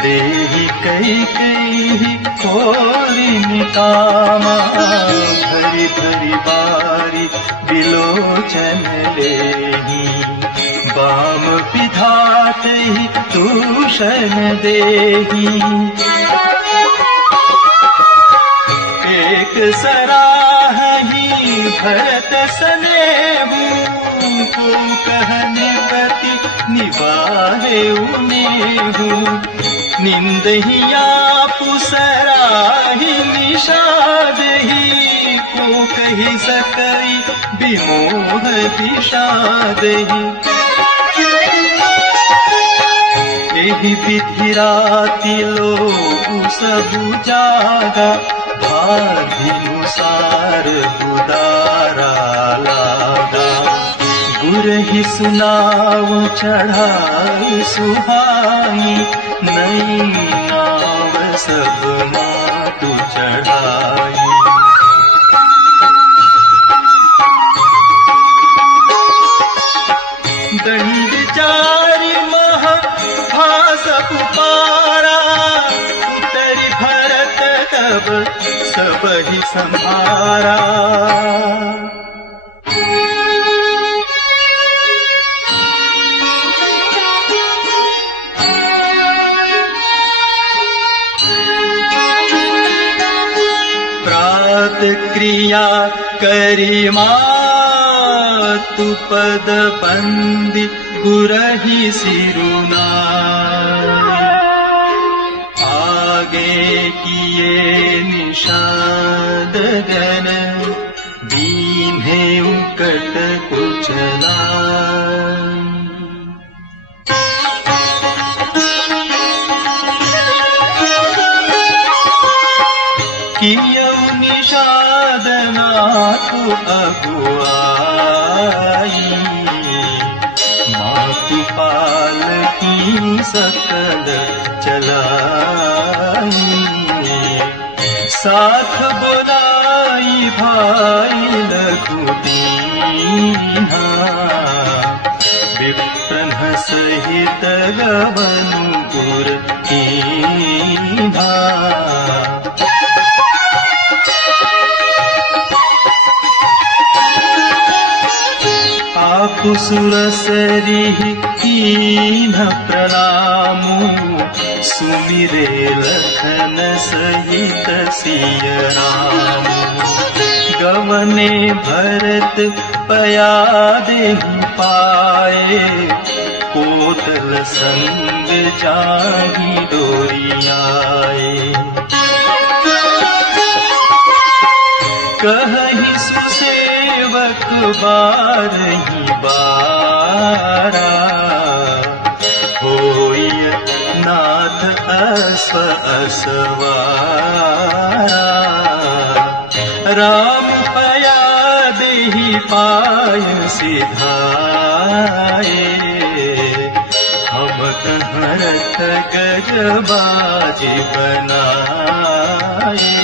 देहि कैकेयी खोरि निकामा। भरी भरी बारी बिलोचन लेहि, बाम विधातहि दूषण देहि। एक सराहि भरत सनेहु, को कहने प्रति निवाहे उनेहु। निंदहिया पुसराहि निषादहि, को कहि सकई विमोह विषादहि। एहि विधि राति लोगु सबु जागा, भाग्यानुसार बुदारा लागा। गुरहि सुनाऊ चढ़ाई सुहाई, नई नाव सब मातु चढ़ाई। दंड जारी महा भास पुकारा, उतरि भरत तब सबहि संहारा। क्रिया करी मातु पद बंदी गुरहि सिरुनाई। आगे किए निषाद गण दीन्हे उकट कुचलाई। कियौ निषाद नाथु अगुआई। मातु पाल की सकल चलाई। साथ बुलाई भाई लघु दीन्हा। विप्रन सहित गवनु गुर कीन्हा। आपु सुरसरी कीन्ह प्रणामु। सुमिरे लखन सहित सिय रामु। गवने भरत पया देहि पाए। कोटल संग जाहि डोरियाए। कहहि सुसेवक बारहि बारा। होय नाथ अश्व असवारा। राम पया देहि पाय सिधाए। हम कहरथ गज बाजी बनाए।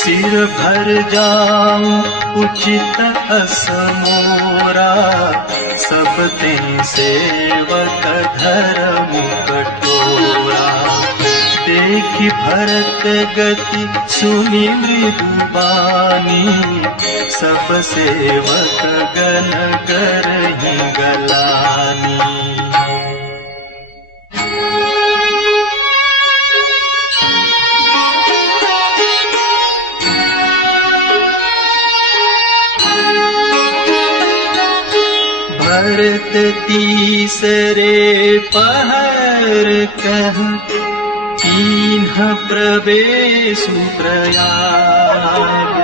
सिर भर जाऊं उचित अस मोरा। सब ते सेवक धर्म कठोरा। देखि भरत गति सुनि मृदु बानी। सब सेवक गण करहि गलानी। भरत तीसरे पहर कह कीन्ह प्रवेशु प्रयाग।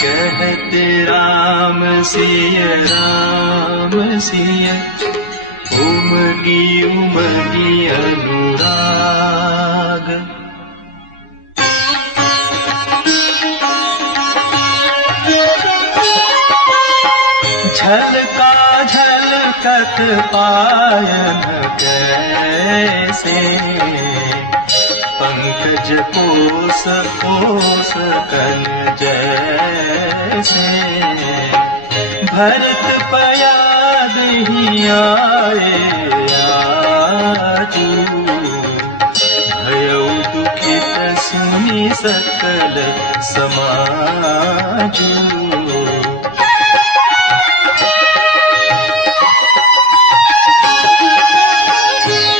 कहते राम सिय उमगी उमगी अनुराग। झलका झलकत पायन कैसे। पंकज कोस कोस कन जैसे। भरत पया दही आए आजू। भयउ दुखित सुनि सकल समाजू।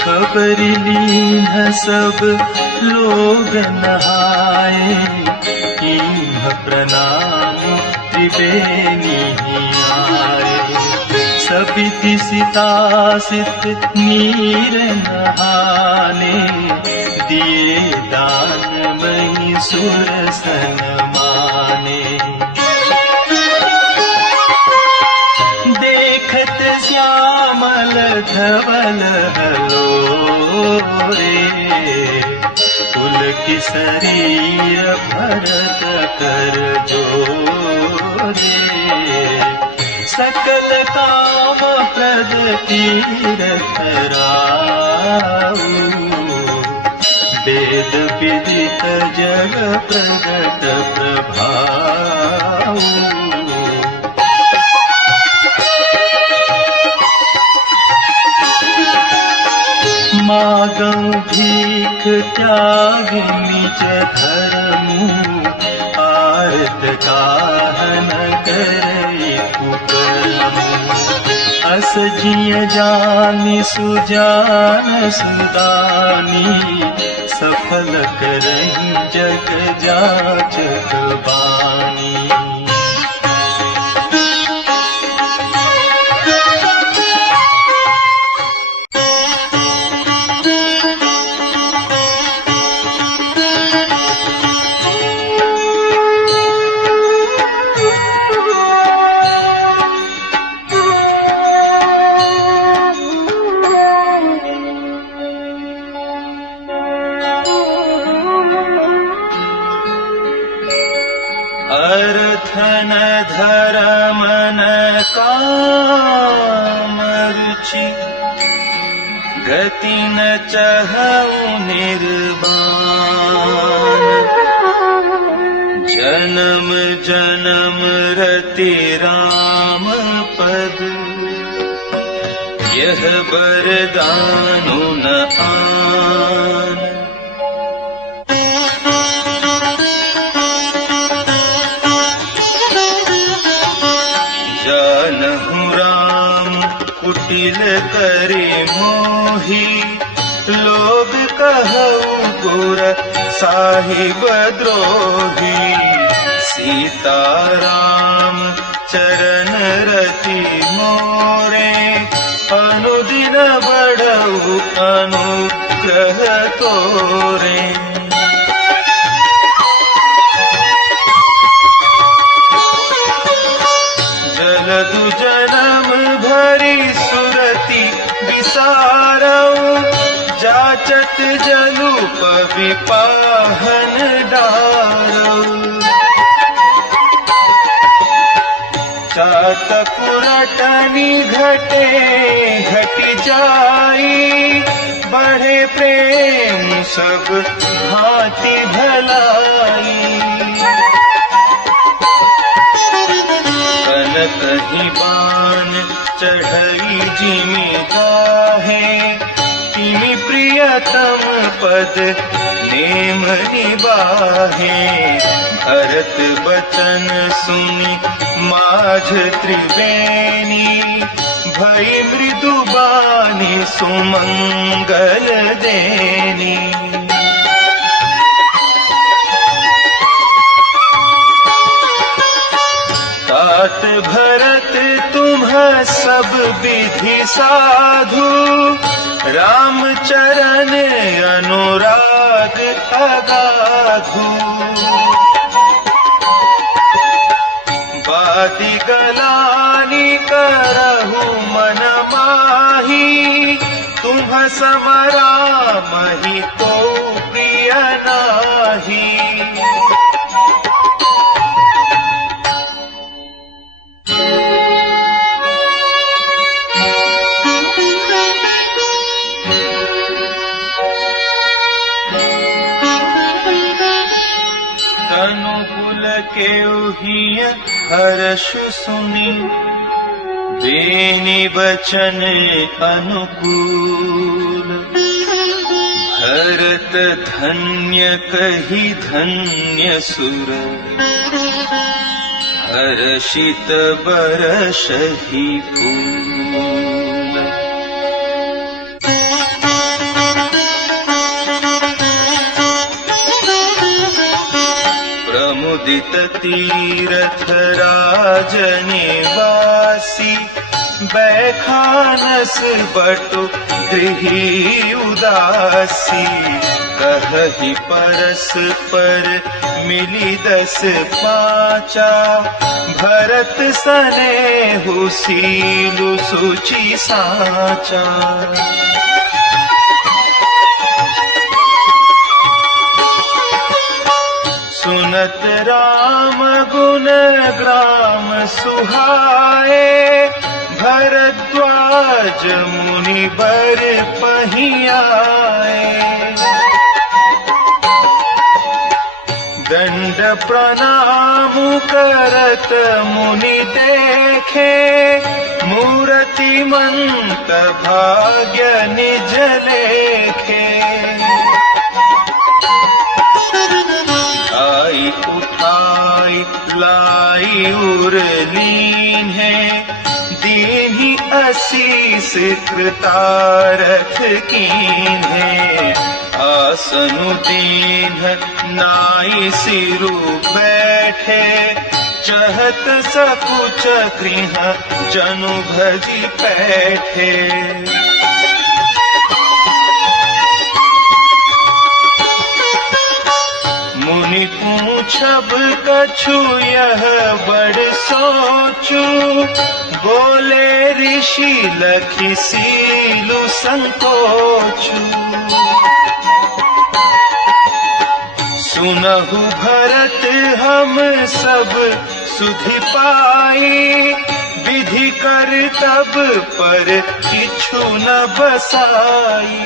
खबरि लीन्ह सब लोग नहाए। कीन्ह प्रणाम त्रिवेणी आए। सबिति सितासित नीर नहाने। दिए दान मही सुर सन माने। देखत श्यामल धवल हलोरे। कुल की शरीर भरत कर जोरे। सकल काम प्रद तीरथ राऊ। वेद विदित जग प्रगट प्रभाऊ। मागं भीख त्याग निज धर्मु। आरत काहन करई कुकर्मु। अस जिय जानि सुजान सुदानी, सफल करहि जग जाचक बानी। अर्थन धर्म न काम रुचि, गति न चहु निर्बाण। जन्म जन्म रति राम पद, यह वरदानु न आन। कुटिल करे मोही, लोग कहु गुर साहिब द्रोही। सीताराम चरण रति मोरे, अनुदिन बढ़ऊ अनुग्रह तोरे। जलदु जन्म भरी सुरति विसारऊ, जाचत जलूप विपाहन डारऊ। चातक रटनी घटे घट जाई, बढ़े प्रेम सब भांति भलाई। कहीं बाण चढ़ई जिमि गाहे, तिमि प्रियतम पद नेम निबाहे। भरत बचन सुनि माझ त्रिवेणी, भई मृदु बानी सुमंगल देनी। तात भरत तुम्ह सब विधि साधु, राम चरण अनुराग अगाधु। बाति गलानी करहु मन माही, तुम्ह समरा मही तो प्रिय नाही। केउहिय हर्षु सुनि, बेनि बचन अनुकूल। भरत धन्य कहि धन्य सुर, हर्षित बरसहि फूल। प्रमुदित तीरथ राज निवासी, बैखानस बटु गृही उदासी। कहहि परस्पर मिली 10 पाँचा, भरत सनेहु सीलु सुचि साचा। सुनत राम गुण ग्राम सुहाए, भरद्वाज मुनि बर पहियाए। दंड प्रणाम करत मुनि देखे, मूर्तिमंत भाग्य निज लेखे। आई उठाई लाई उर लीन है, दीन्ही असीस कृतारथ कीन्हे, आसनु दीन नाई सिरु बैठे, चहत सकुच गृह जनु भजी पैठे। मुनि पूछब कछु यह बड़ सोचू, बोले ऋषि लखि सीलु संकोचू। सुनहु भरत हम सब सुधि पाई, विधि कर तब पर किछु न बसाई।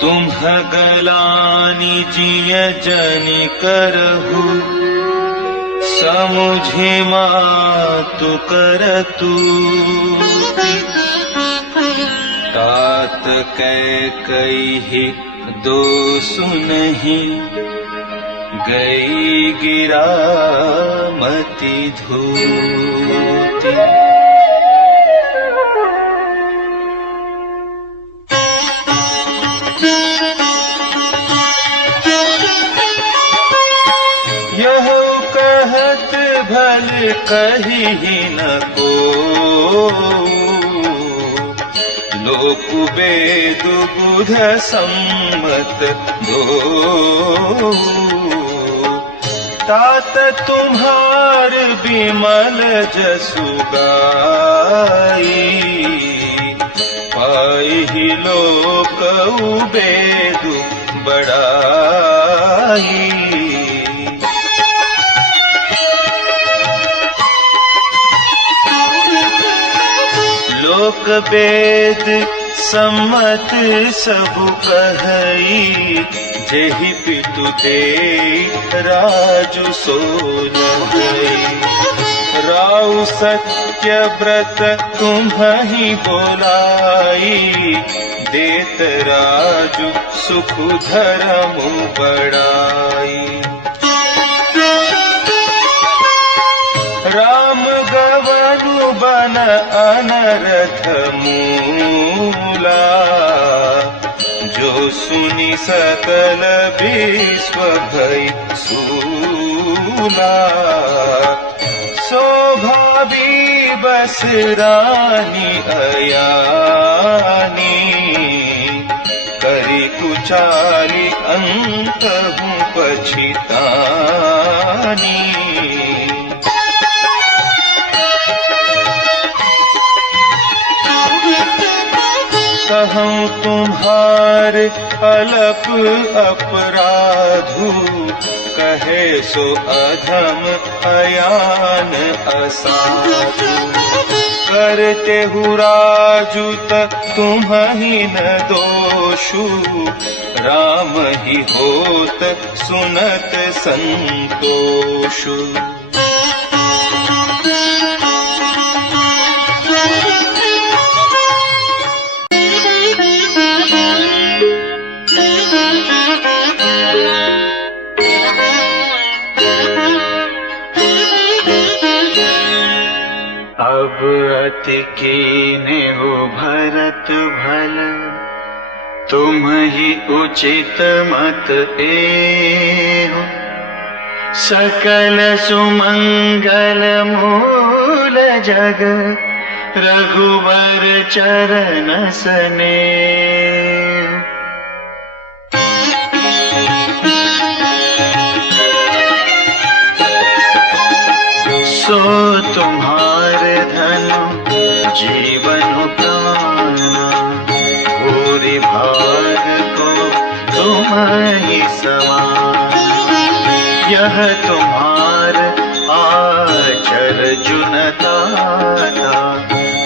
तुम्ह गलानी जिय जनि करहु, समुझि मातु करतु। तात कैकेयी दो सुनहि, गई गिरामति धूति। यह कहत भल कही न को, लोक वेद बुध सम्मत दो। तात तुम्हार बिमल जसु गाई, पाहि लोक वेद बड़ाई। लोक वेद सम्मत सबु कहई, जेहि पितु दे राजु सो लहई। राउ सत्य व्रत तुम्हि बोलाई, देत राजु सुख धर्म बड़ाई। राम गवनु बन अनरथ मूला, जो सुनि सकल विश्व भय सूला। शोभाबी बस रानी अयानी, करी कुचाली अंतहु पछितानी। कहूँ तुम्हार अलप अपराधु, कहे सो अधम अयान असाधु। करते हु राजु त तुम्हि न दोषु, राम ही होत सुनत संतोषु। अब अति कीने हो भरत भल, तुम ही उचित मत एहो। सकल सुमंगल मूल जग, रघुवर चरण स्नेह। सो तुम्हार धन जीवन प्राणा, भूरि भाग को तुम ही समान। यह तुम्हार आचर जुनताता,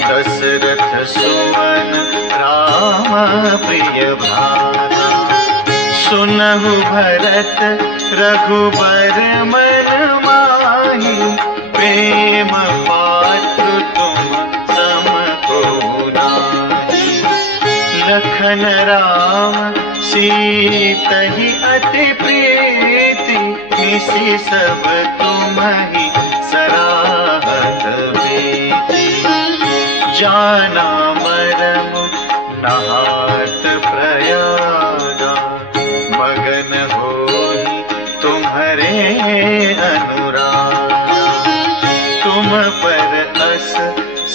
दशरथ सुमन राम प्रिय भाना। सुनहु भरत रघुबर मन माही, प्रेम पात्र मन राम सीतहि अति प्रीति, निसि सब तुम्हि सराहत बेती। जाना मरम नहात प्रयागा, मगन होहि तुम्हरे अनुरागा। तुम पर अस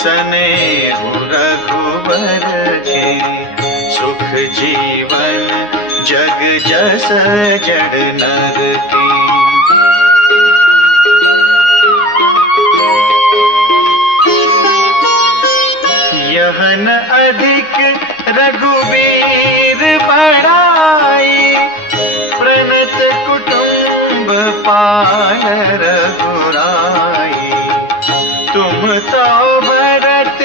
स्नेहु रघुबर के, सुख जीवन जग जस जड़ नर की। यह न अधिक रघुवीर बड़ाई, प्रणत कुटुंब पाल रघुराई। तुम तो भरत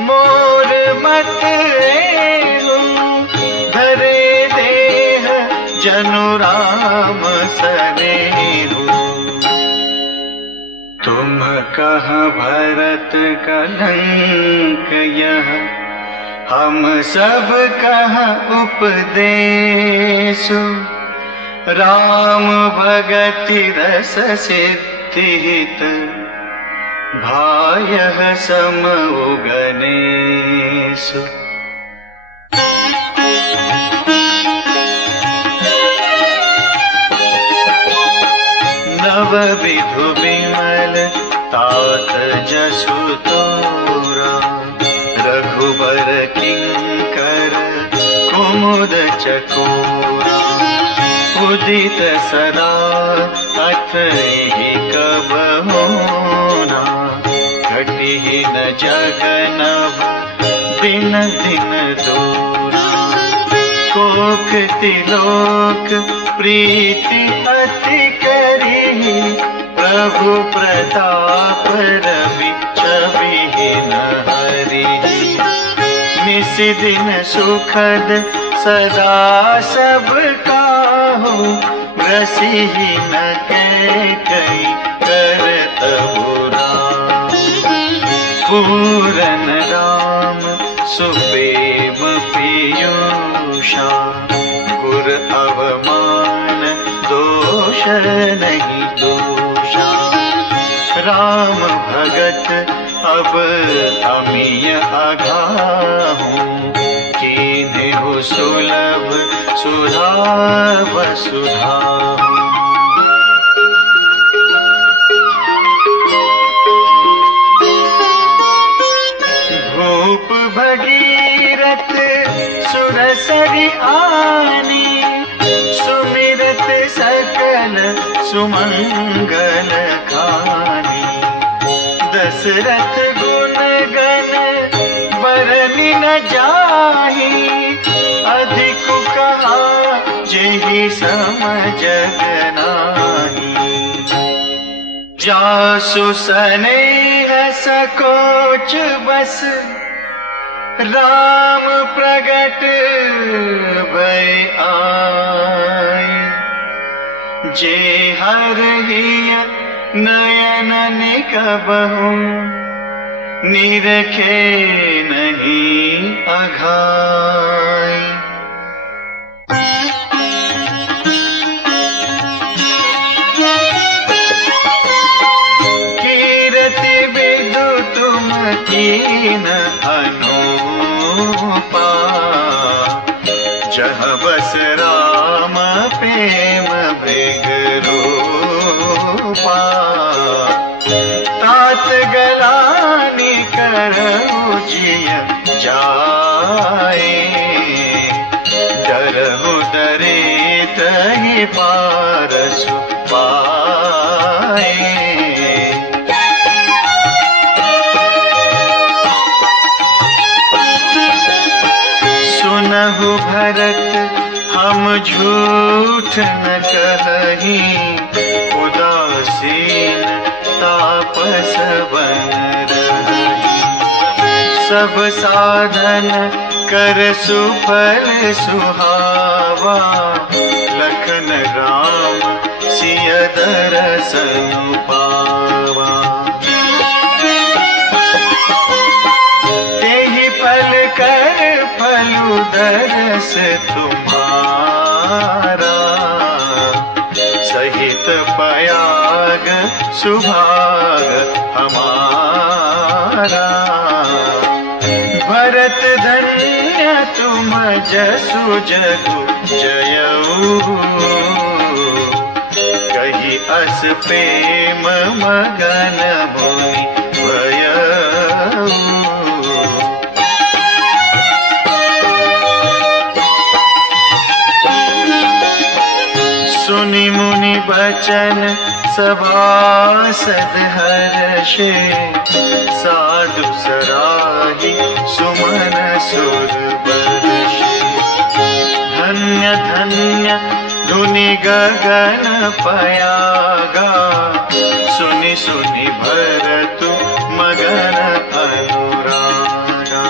मोर मत एहु, धरे देह जनु राम सनेहु। तुम कह भरत कलंक यह, हम सब कह उपदेशु। राम भगति रस सिद्धि हित, भायः समउ गणेशु। नव विधु विमल तात जसु तोरा, रघुबर किंकर कुमुद चकोरा। उदित सदा अथहि कबहुना, घटिहि न जगनभ दिन दिन दूरा। कोक तिलोक प्रीति अति करी, प्रभु प्रताप रवि छवि न हरि। निस दिन सुखद सदा सब काहू, रसिहि न कई करत बुरा। पूरन राम सुप्रेम पीयूषा, गुर अवमान दोष नहीं दोषा। राम भगत अब अमिय अघाहूँ, कीन्हु सुलभ सुधा वसुधा। भूप भगीरथ सुरसरि आनी, सुमिरत सकल सुमंगल खानी। दशरथ गुण गण बरनि न जाहि, अधिक कहा जेहि सम जग नाही। जासु स्नेह सकोच बस, राम प्रगट भय आए। जे हरहिय नयन निकबहु, निरखे नहीं अघाई। कीरति विदु तुम कीन अनुपा, जह बस राम प्रेम मृग रूपा। तात गलानी करहु जिय जाए, डरहु डरे तहि पारसु पाए। सुनहु भरत हम झूठ न कहि, उदासीन तापस बन रही। सब साधन कर सुफल सुहावा, लखन राम सिय दरसन पावा। तेहि पल कर फलु दरस बस तुम्हारा, सहित पयाग सुभाग हमारा। भरत धन्य तुम जसु जगु जयऊ, कही अस प्रेम मगन मुनि भयऊ। सुनि मुनि बचन सभासद हर्षे, साधु सराही सुमन सुर बरषे। धन्य धन्य धुनि गगन पयागा, सुनि सुनि भरतु मगन अनुरागा।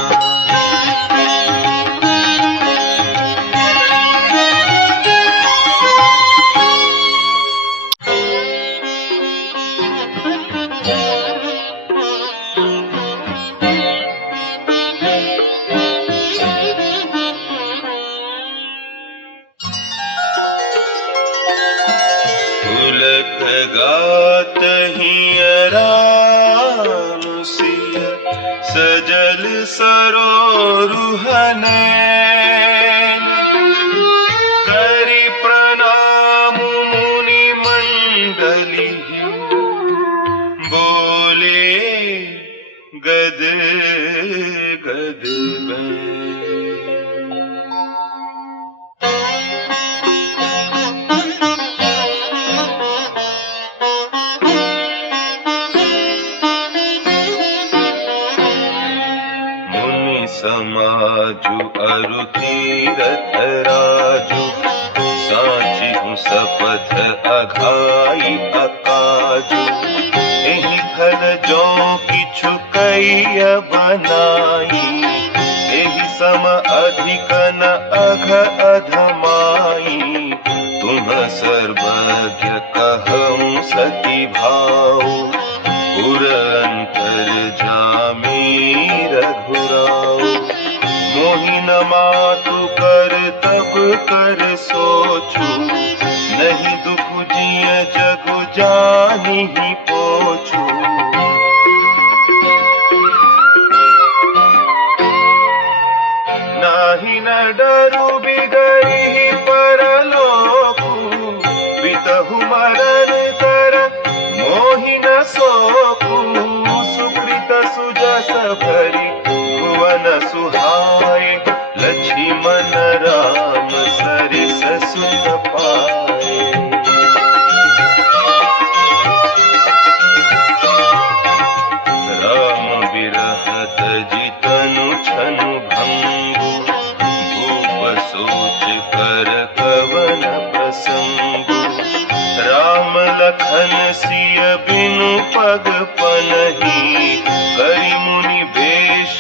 गात हियराम सिय, सजल सरोरुहनैन। करि प्रणाम मुनि मंडली, बोले गद गद बैन। समाजु अरु तीरथ राजु, साचिहु सपथ अघाई अकाजु। एहि थल जो किछु कैय बनाई, एहि सम अधिक न अघ अधमाई। तुम सर्वज्ञ कहूँ सती भाऊ, पुर अंतर जामी रघुराऊ। मोहि न मातु कर तब कर सोचू, नहीं दुख जिय जगु जानिहि पोछू। नाही न डरू बिगही परलोकु, बितहु मरण तर मोहि न सोकू। सुकृत सुजस भरी भुवन सुहाए, लक्ष्मण राम सरिस सुत पाए। राम बिरहत जितनु छनु भंगु, भूप सोच कर कवन प्रसंगु। राम लखन सिय बिनु पग पनहि, करि मुनि भेष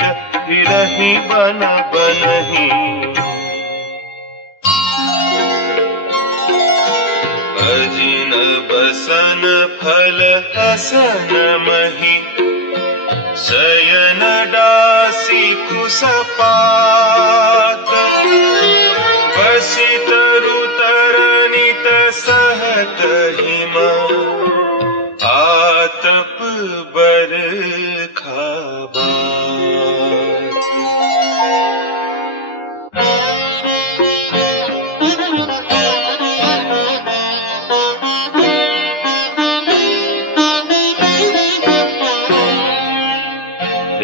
हिरहि बन बनहि। अजिन बसन फल हसन महि, शयन दासी कुसपात। बसि तरु तरनित सहत हिम, आतप बरखा बात।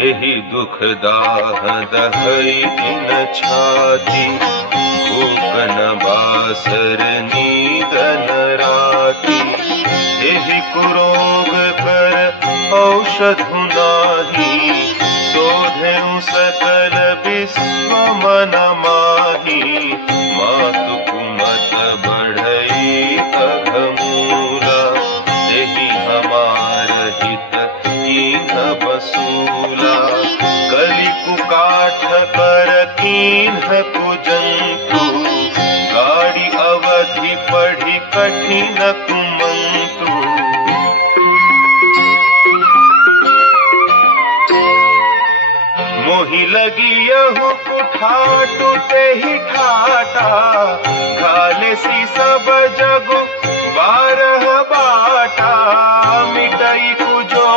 एहि दुख दाह दहई दिन छाती, भूख न बासर नींदन राती। एहि कुरोग कर औषधु नाही, शोधेउ सकल विश्व मन माही। मातु कुमत बढ़ई अघमूला, एहि हमार हित कीन्ह बसूला। कलि कुकाठ कर कीन्ह कुजंतु, गाड़ी अवधि पढ़ी कठिन कुमंतु। मोहि लगी यहु ठाटू ते ही ठाटा घाले सी सब जगु 12 बाटा मिटई कुजो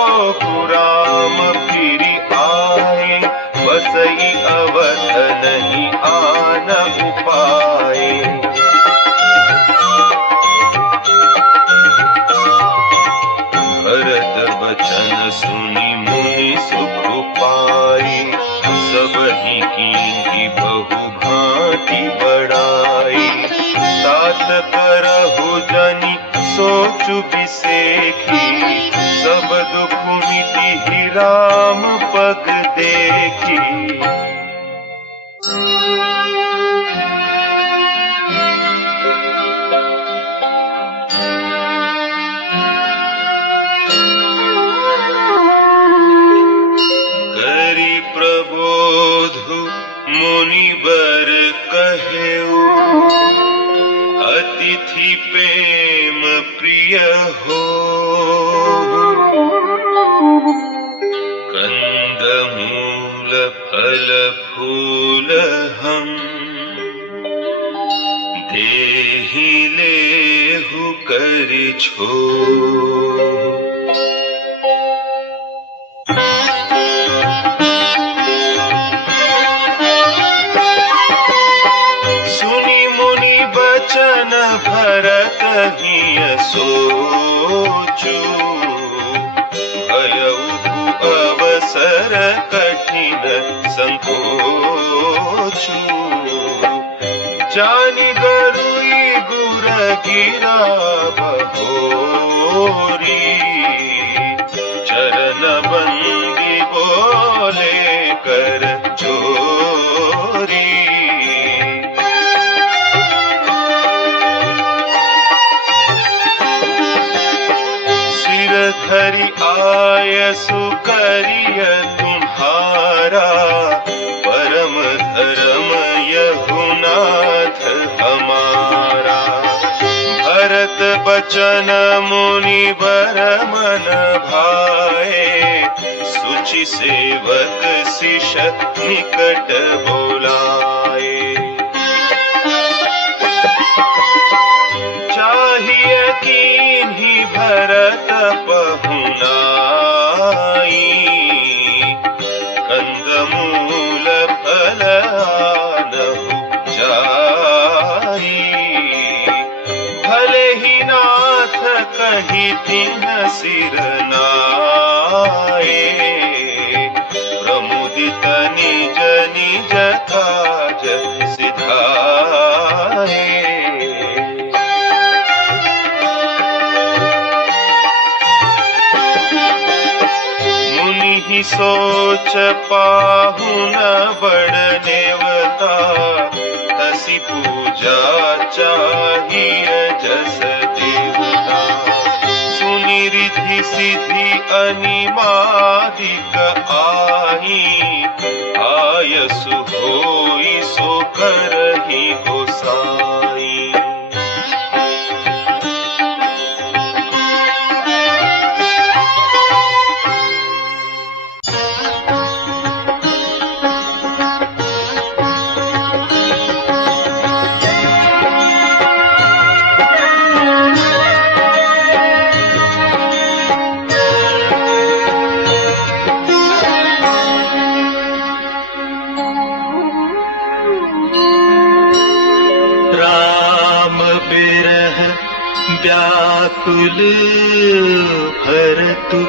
कुराम फिरी आए बसई अवध नहीं आन उपाय भरत बचन सुनी मुनि सुख पाई सब ही की बहु भांति बड़ाई तात करहु जनि सोचु बिसेखी सब दुख मिटी ही राम पग देखी करी प्रबोधु मुनिवर कहेउ अतिथि प्रेम प्रिय हो कंद मूल फल फूल हम देहि लेहु करि छो भरत हिय सोचु भयउ अवसर कठिन संकोचु जानि गरुई गुर गिरा बहोरी चरण बंदी बोले कर जोरी धरि आयसु करिय तुम्हारा परम धर्म यहुनाथ हमारा भरत बचन मुनि बर मन भाए सुचि सेवक शिष निकट बोलाए चाहिए कीन्ही भरत पहुनाई कंदमूल फल आनहु जाई भले ही नाथ कही तिन्ह सिर नाए प्रमुदित निज निज काज सिधाए सोच पाहुन बड़ नेवता तसी पूजा चाहिए जस देवता सुनि रिधि सिद्धि अनिमादिक आही आयसु होई सो करहि गोसाई व्याकुल भरतु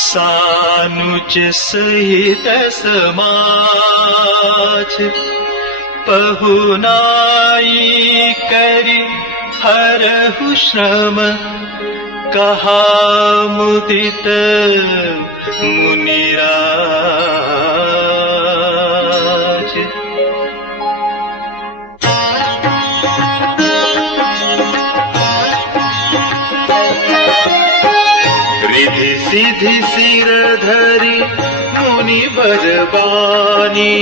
सानुज सहित समाज पहुनाई करि हरहु श्रम कहा मुदित मुनिराज रिधि सिधि सिर धरि मुनि बरबानी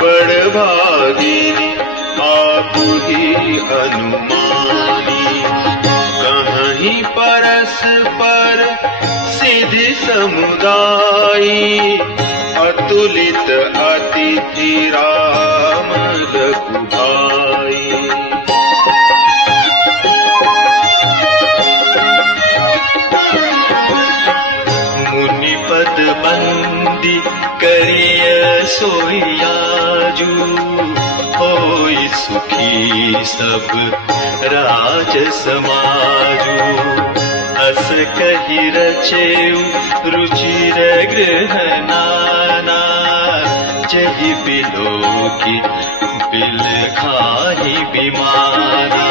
बड़ भागिनी आपुहि अनुमानी कहीं परस्पर सिद्धि समुदायी अतुलित अतिथि राम लघु भाई। मुनिपद बंदी करिय सोयाजू, होई सुखी सब राज समाजू। अस कहि रचेउ रुचिर गृह नाना, जहि बिलोकी बिल खाहि बिमाना।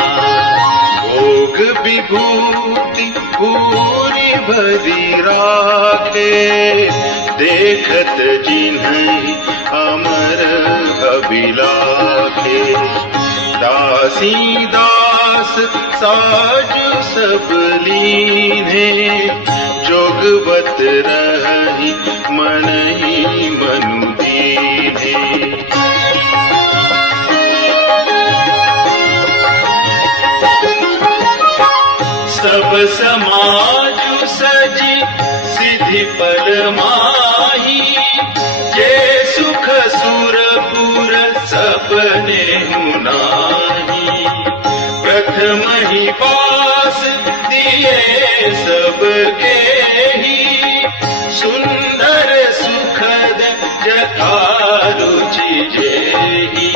भोग विभूति पूरी भरी राखे, देखत जिन्हहि अमर अभिलाखे। दासी दास साजु सब लीन्हे, जोगवत रहि मनहि मनु दीन्हे। सब समाजु सजी सिद्धि पल माही, जे सुख सुरपुर सपने नाही। प्रथम ही पास दिए सबके ही, सुंदर सुखद जथा रुचि जेही।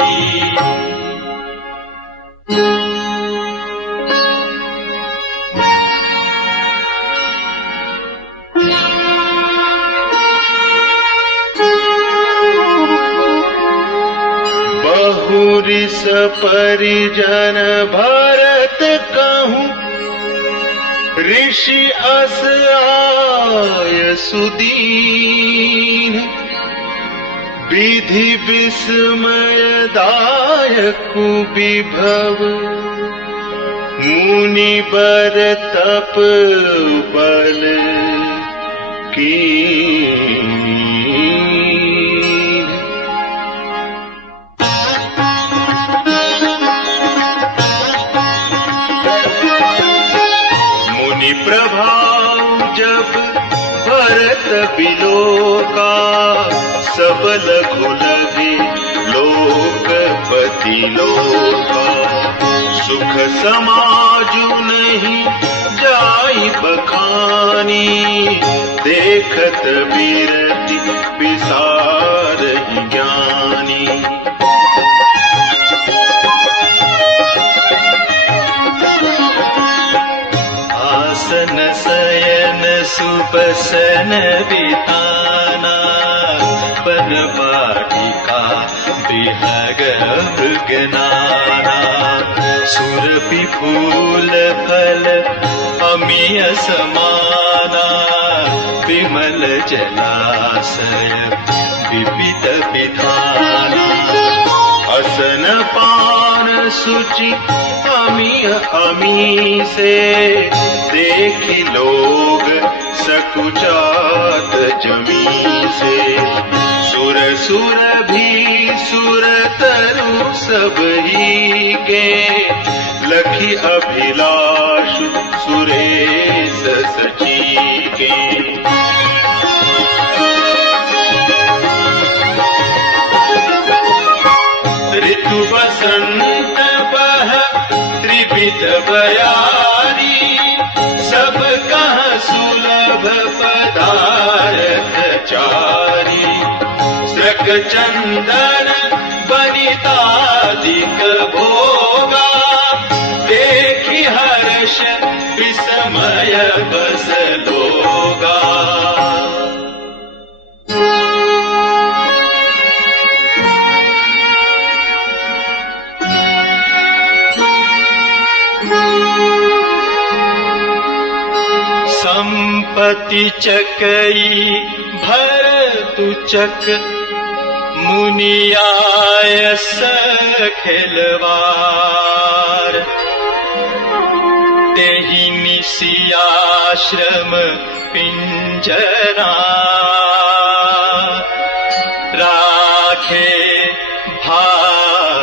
बहुरिस परिजन भरत कहूँ, ऋषि अस आय सुदीन। विधि विस्मय दायक विभव, मुनि बर तप बल कीन। प्रभाव जब भरत बिलोका, सब लघु लगे लोकपति लोका। सुख समाजु नहीं जाई बखानी, देखत बिरति विसार ज्ञानी। आसन शयन सुबसन विताना, बन बाटिका बिहग मृगनाना। सुरभि फूल फल अमिय समाना, विमल जलाशय विविध विधाना। असन पान सुचि अमी अमी से, देखी लोग सकुचात जमी से। सुर सुर भी सुर तरु सब ही के, लखी अभिलाष सुरेश सची के। ऋतु बसंत बह त्रिविध बयारी, सब कहाँ सुलभ पदार्थ चारी। स्रक चंदन बनितादिक भोगा, देखी हर्ष विस्मय बस लोगा। संपत्ति चकई भरतु चक, मुनि आय सखिलवार। तेहि निशियाश्रम पिंजरा, राखे भापिनुसार।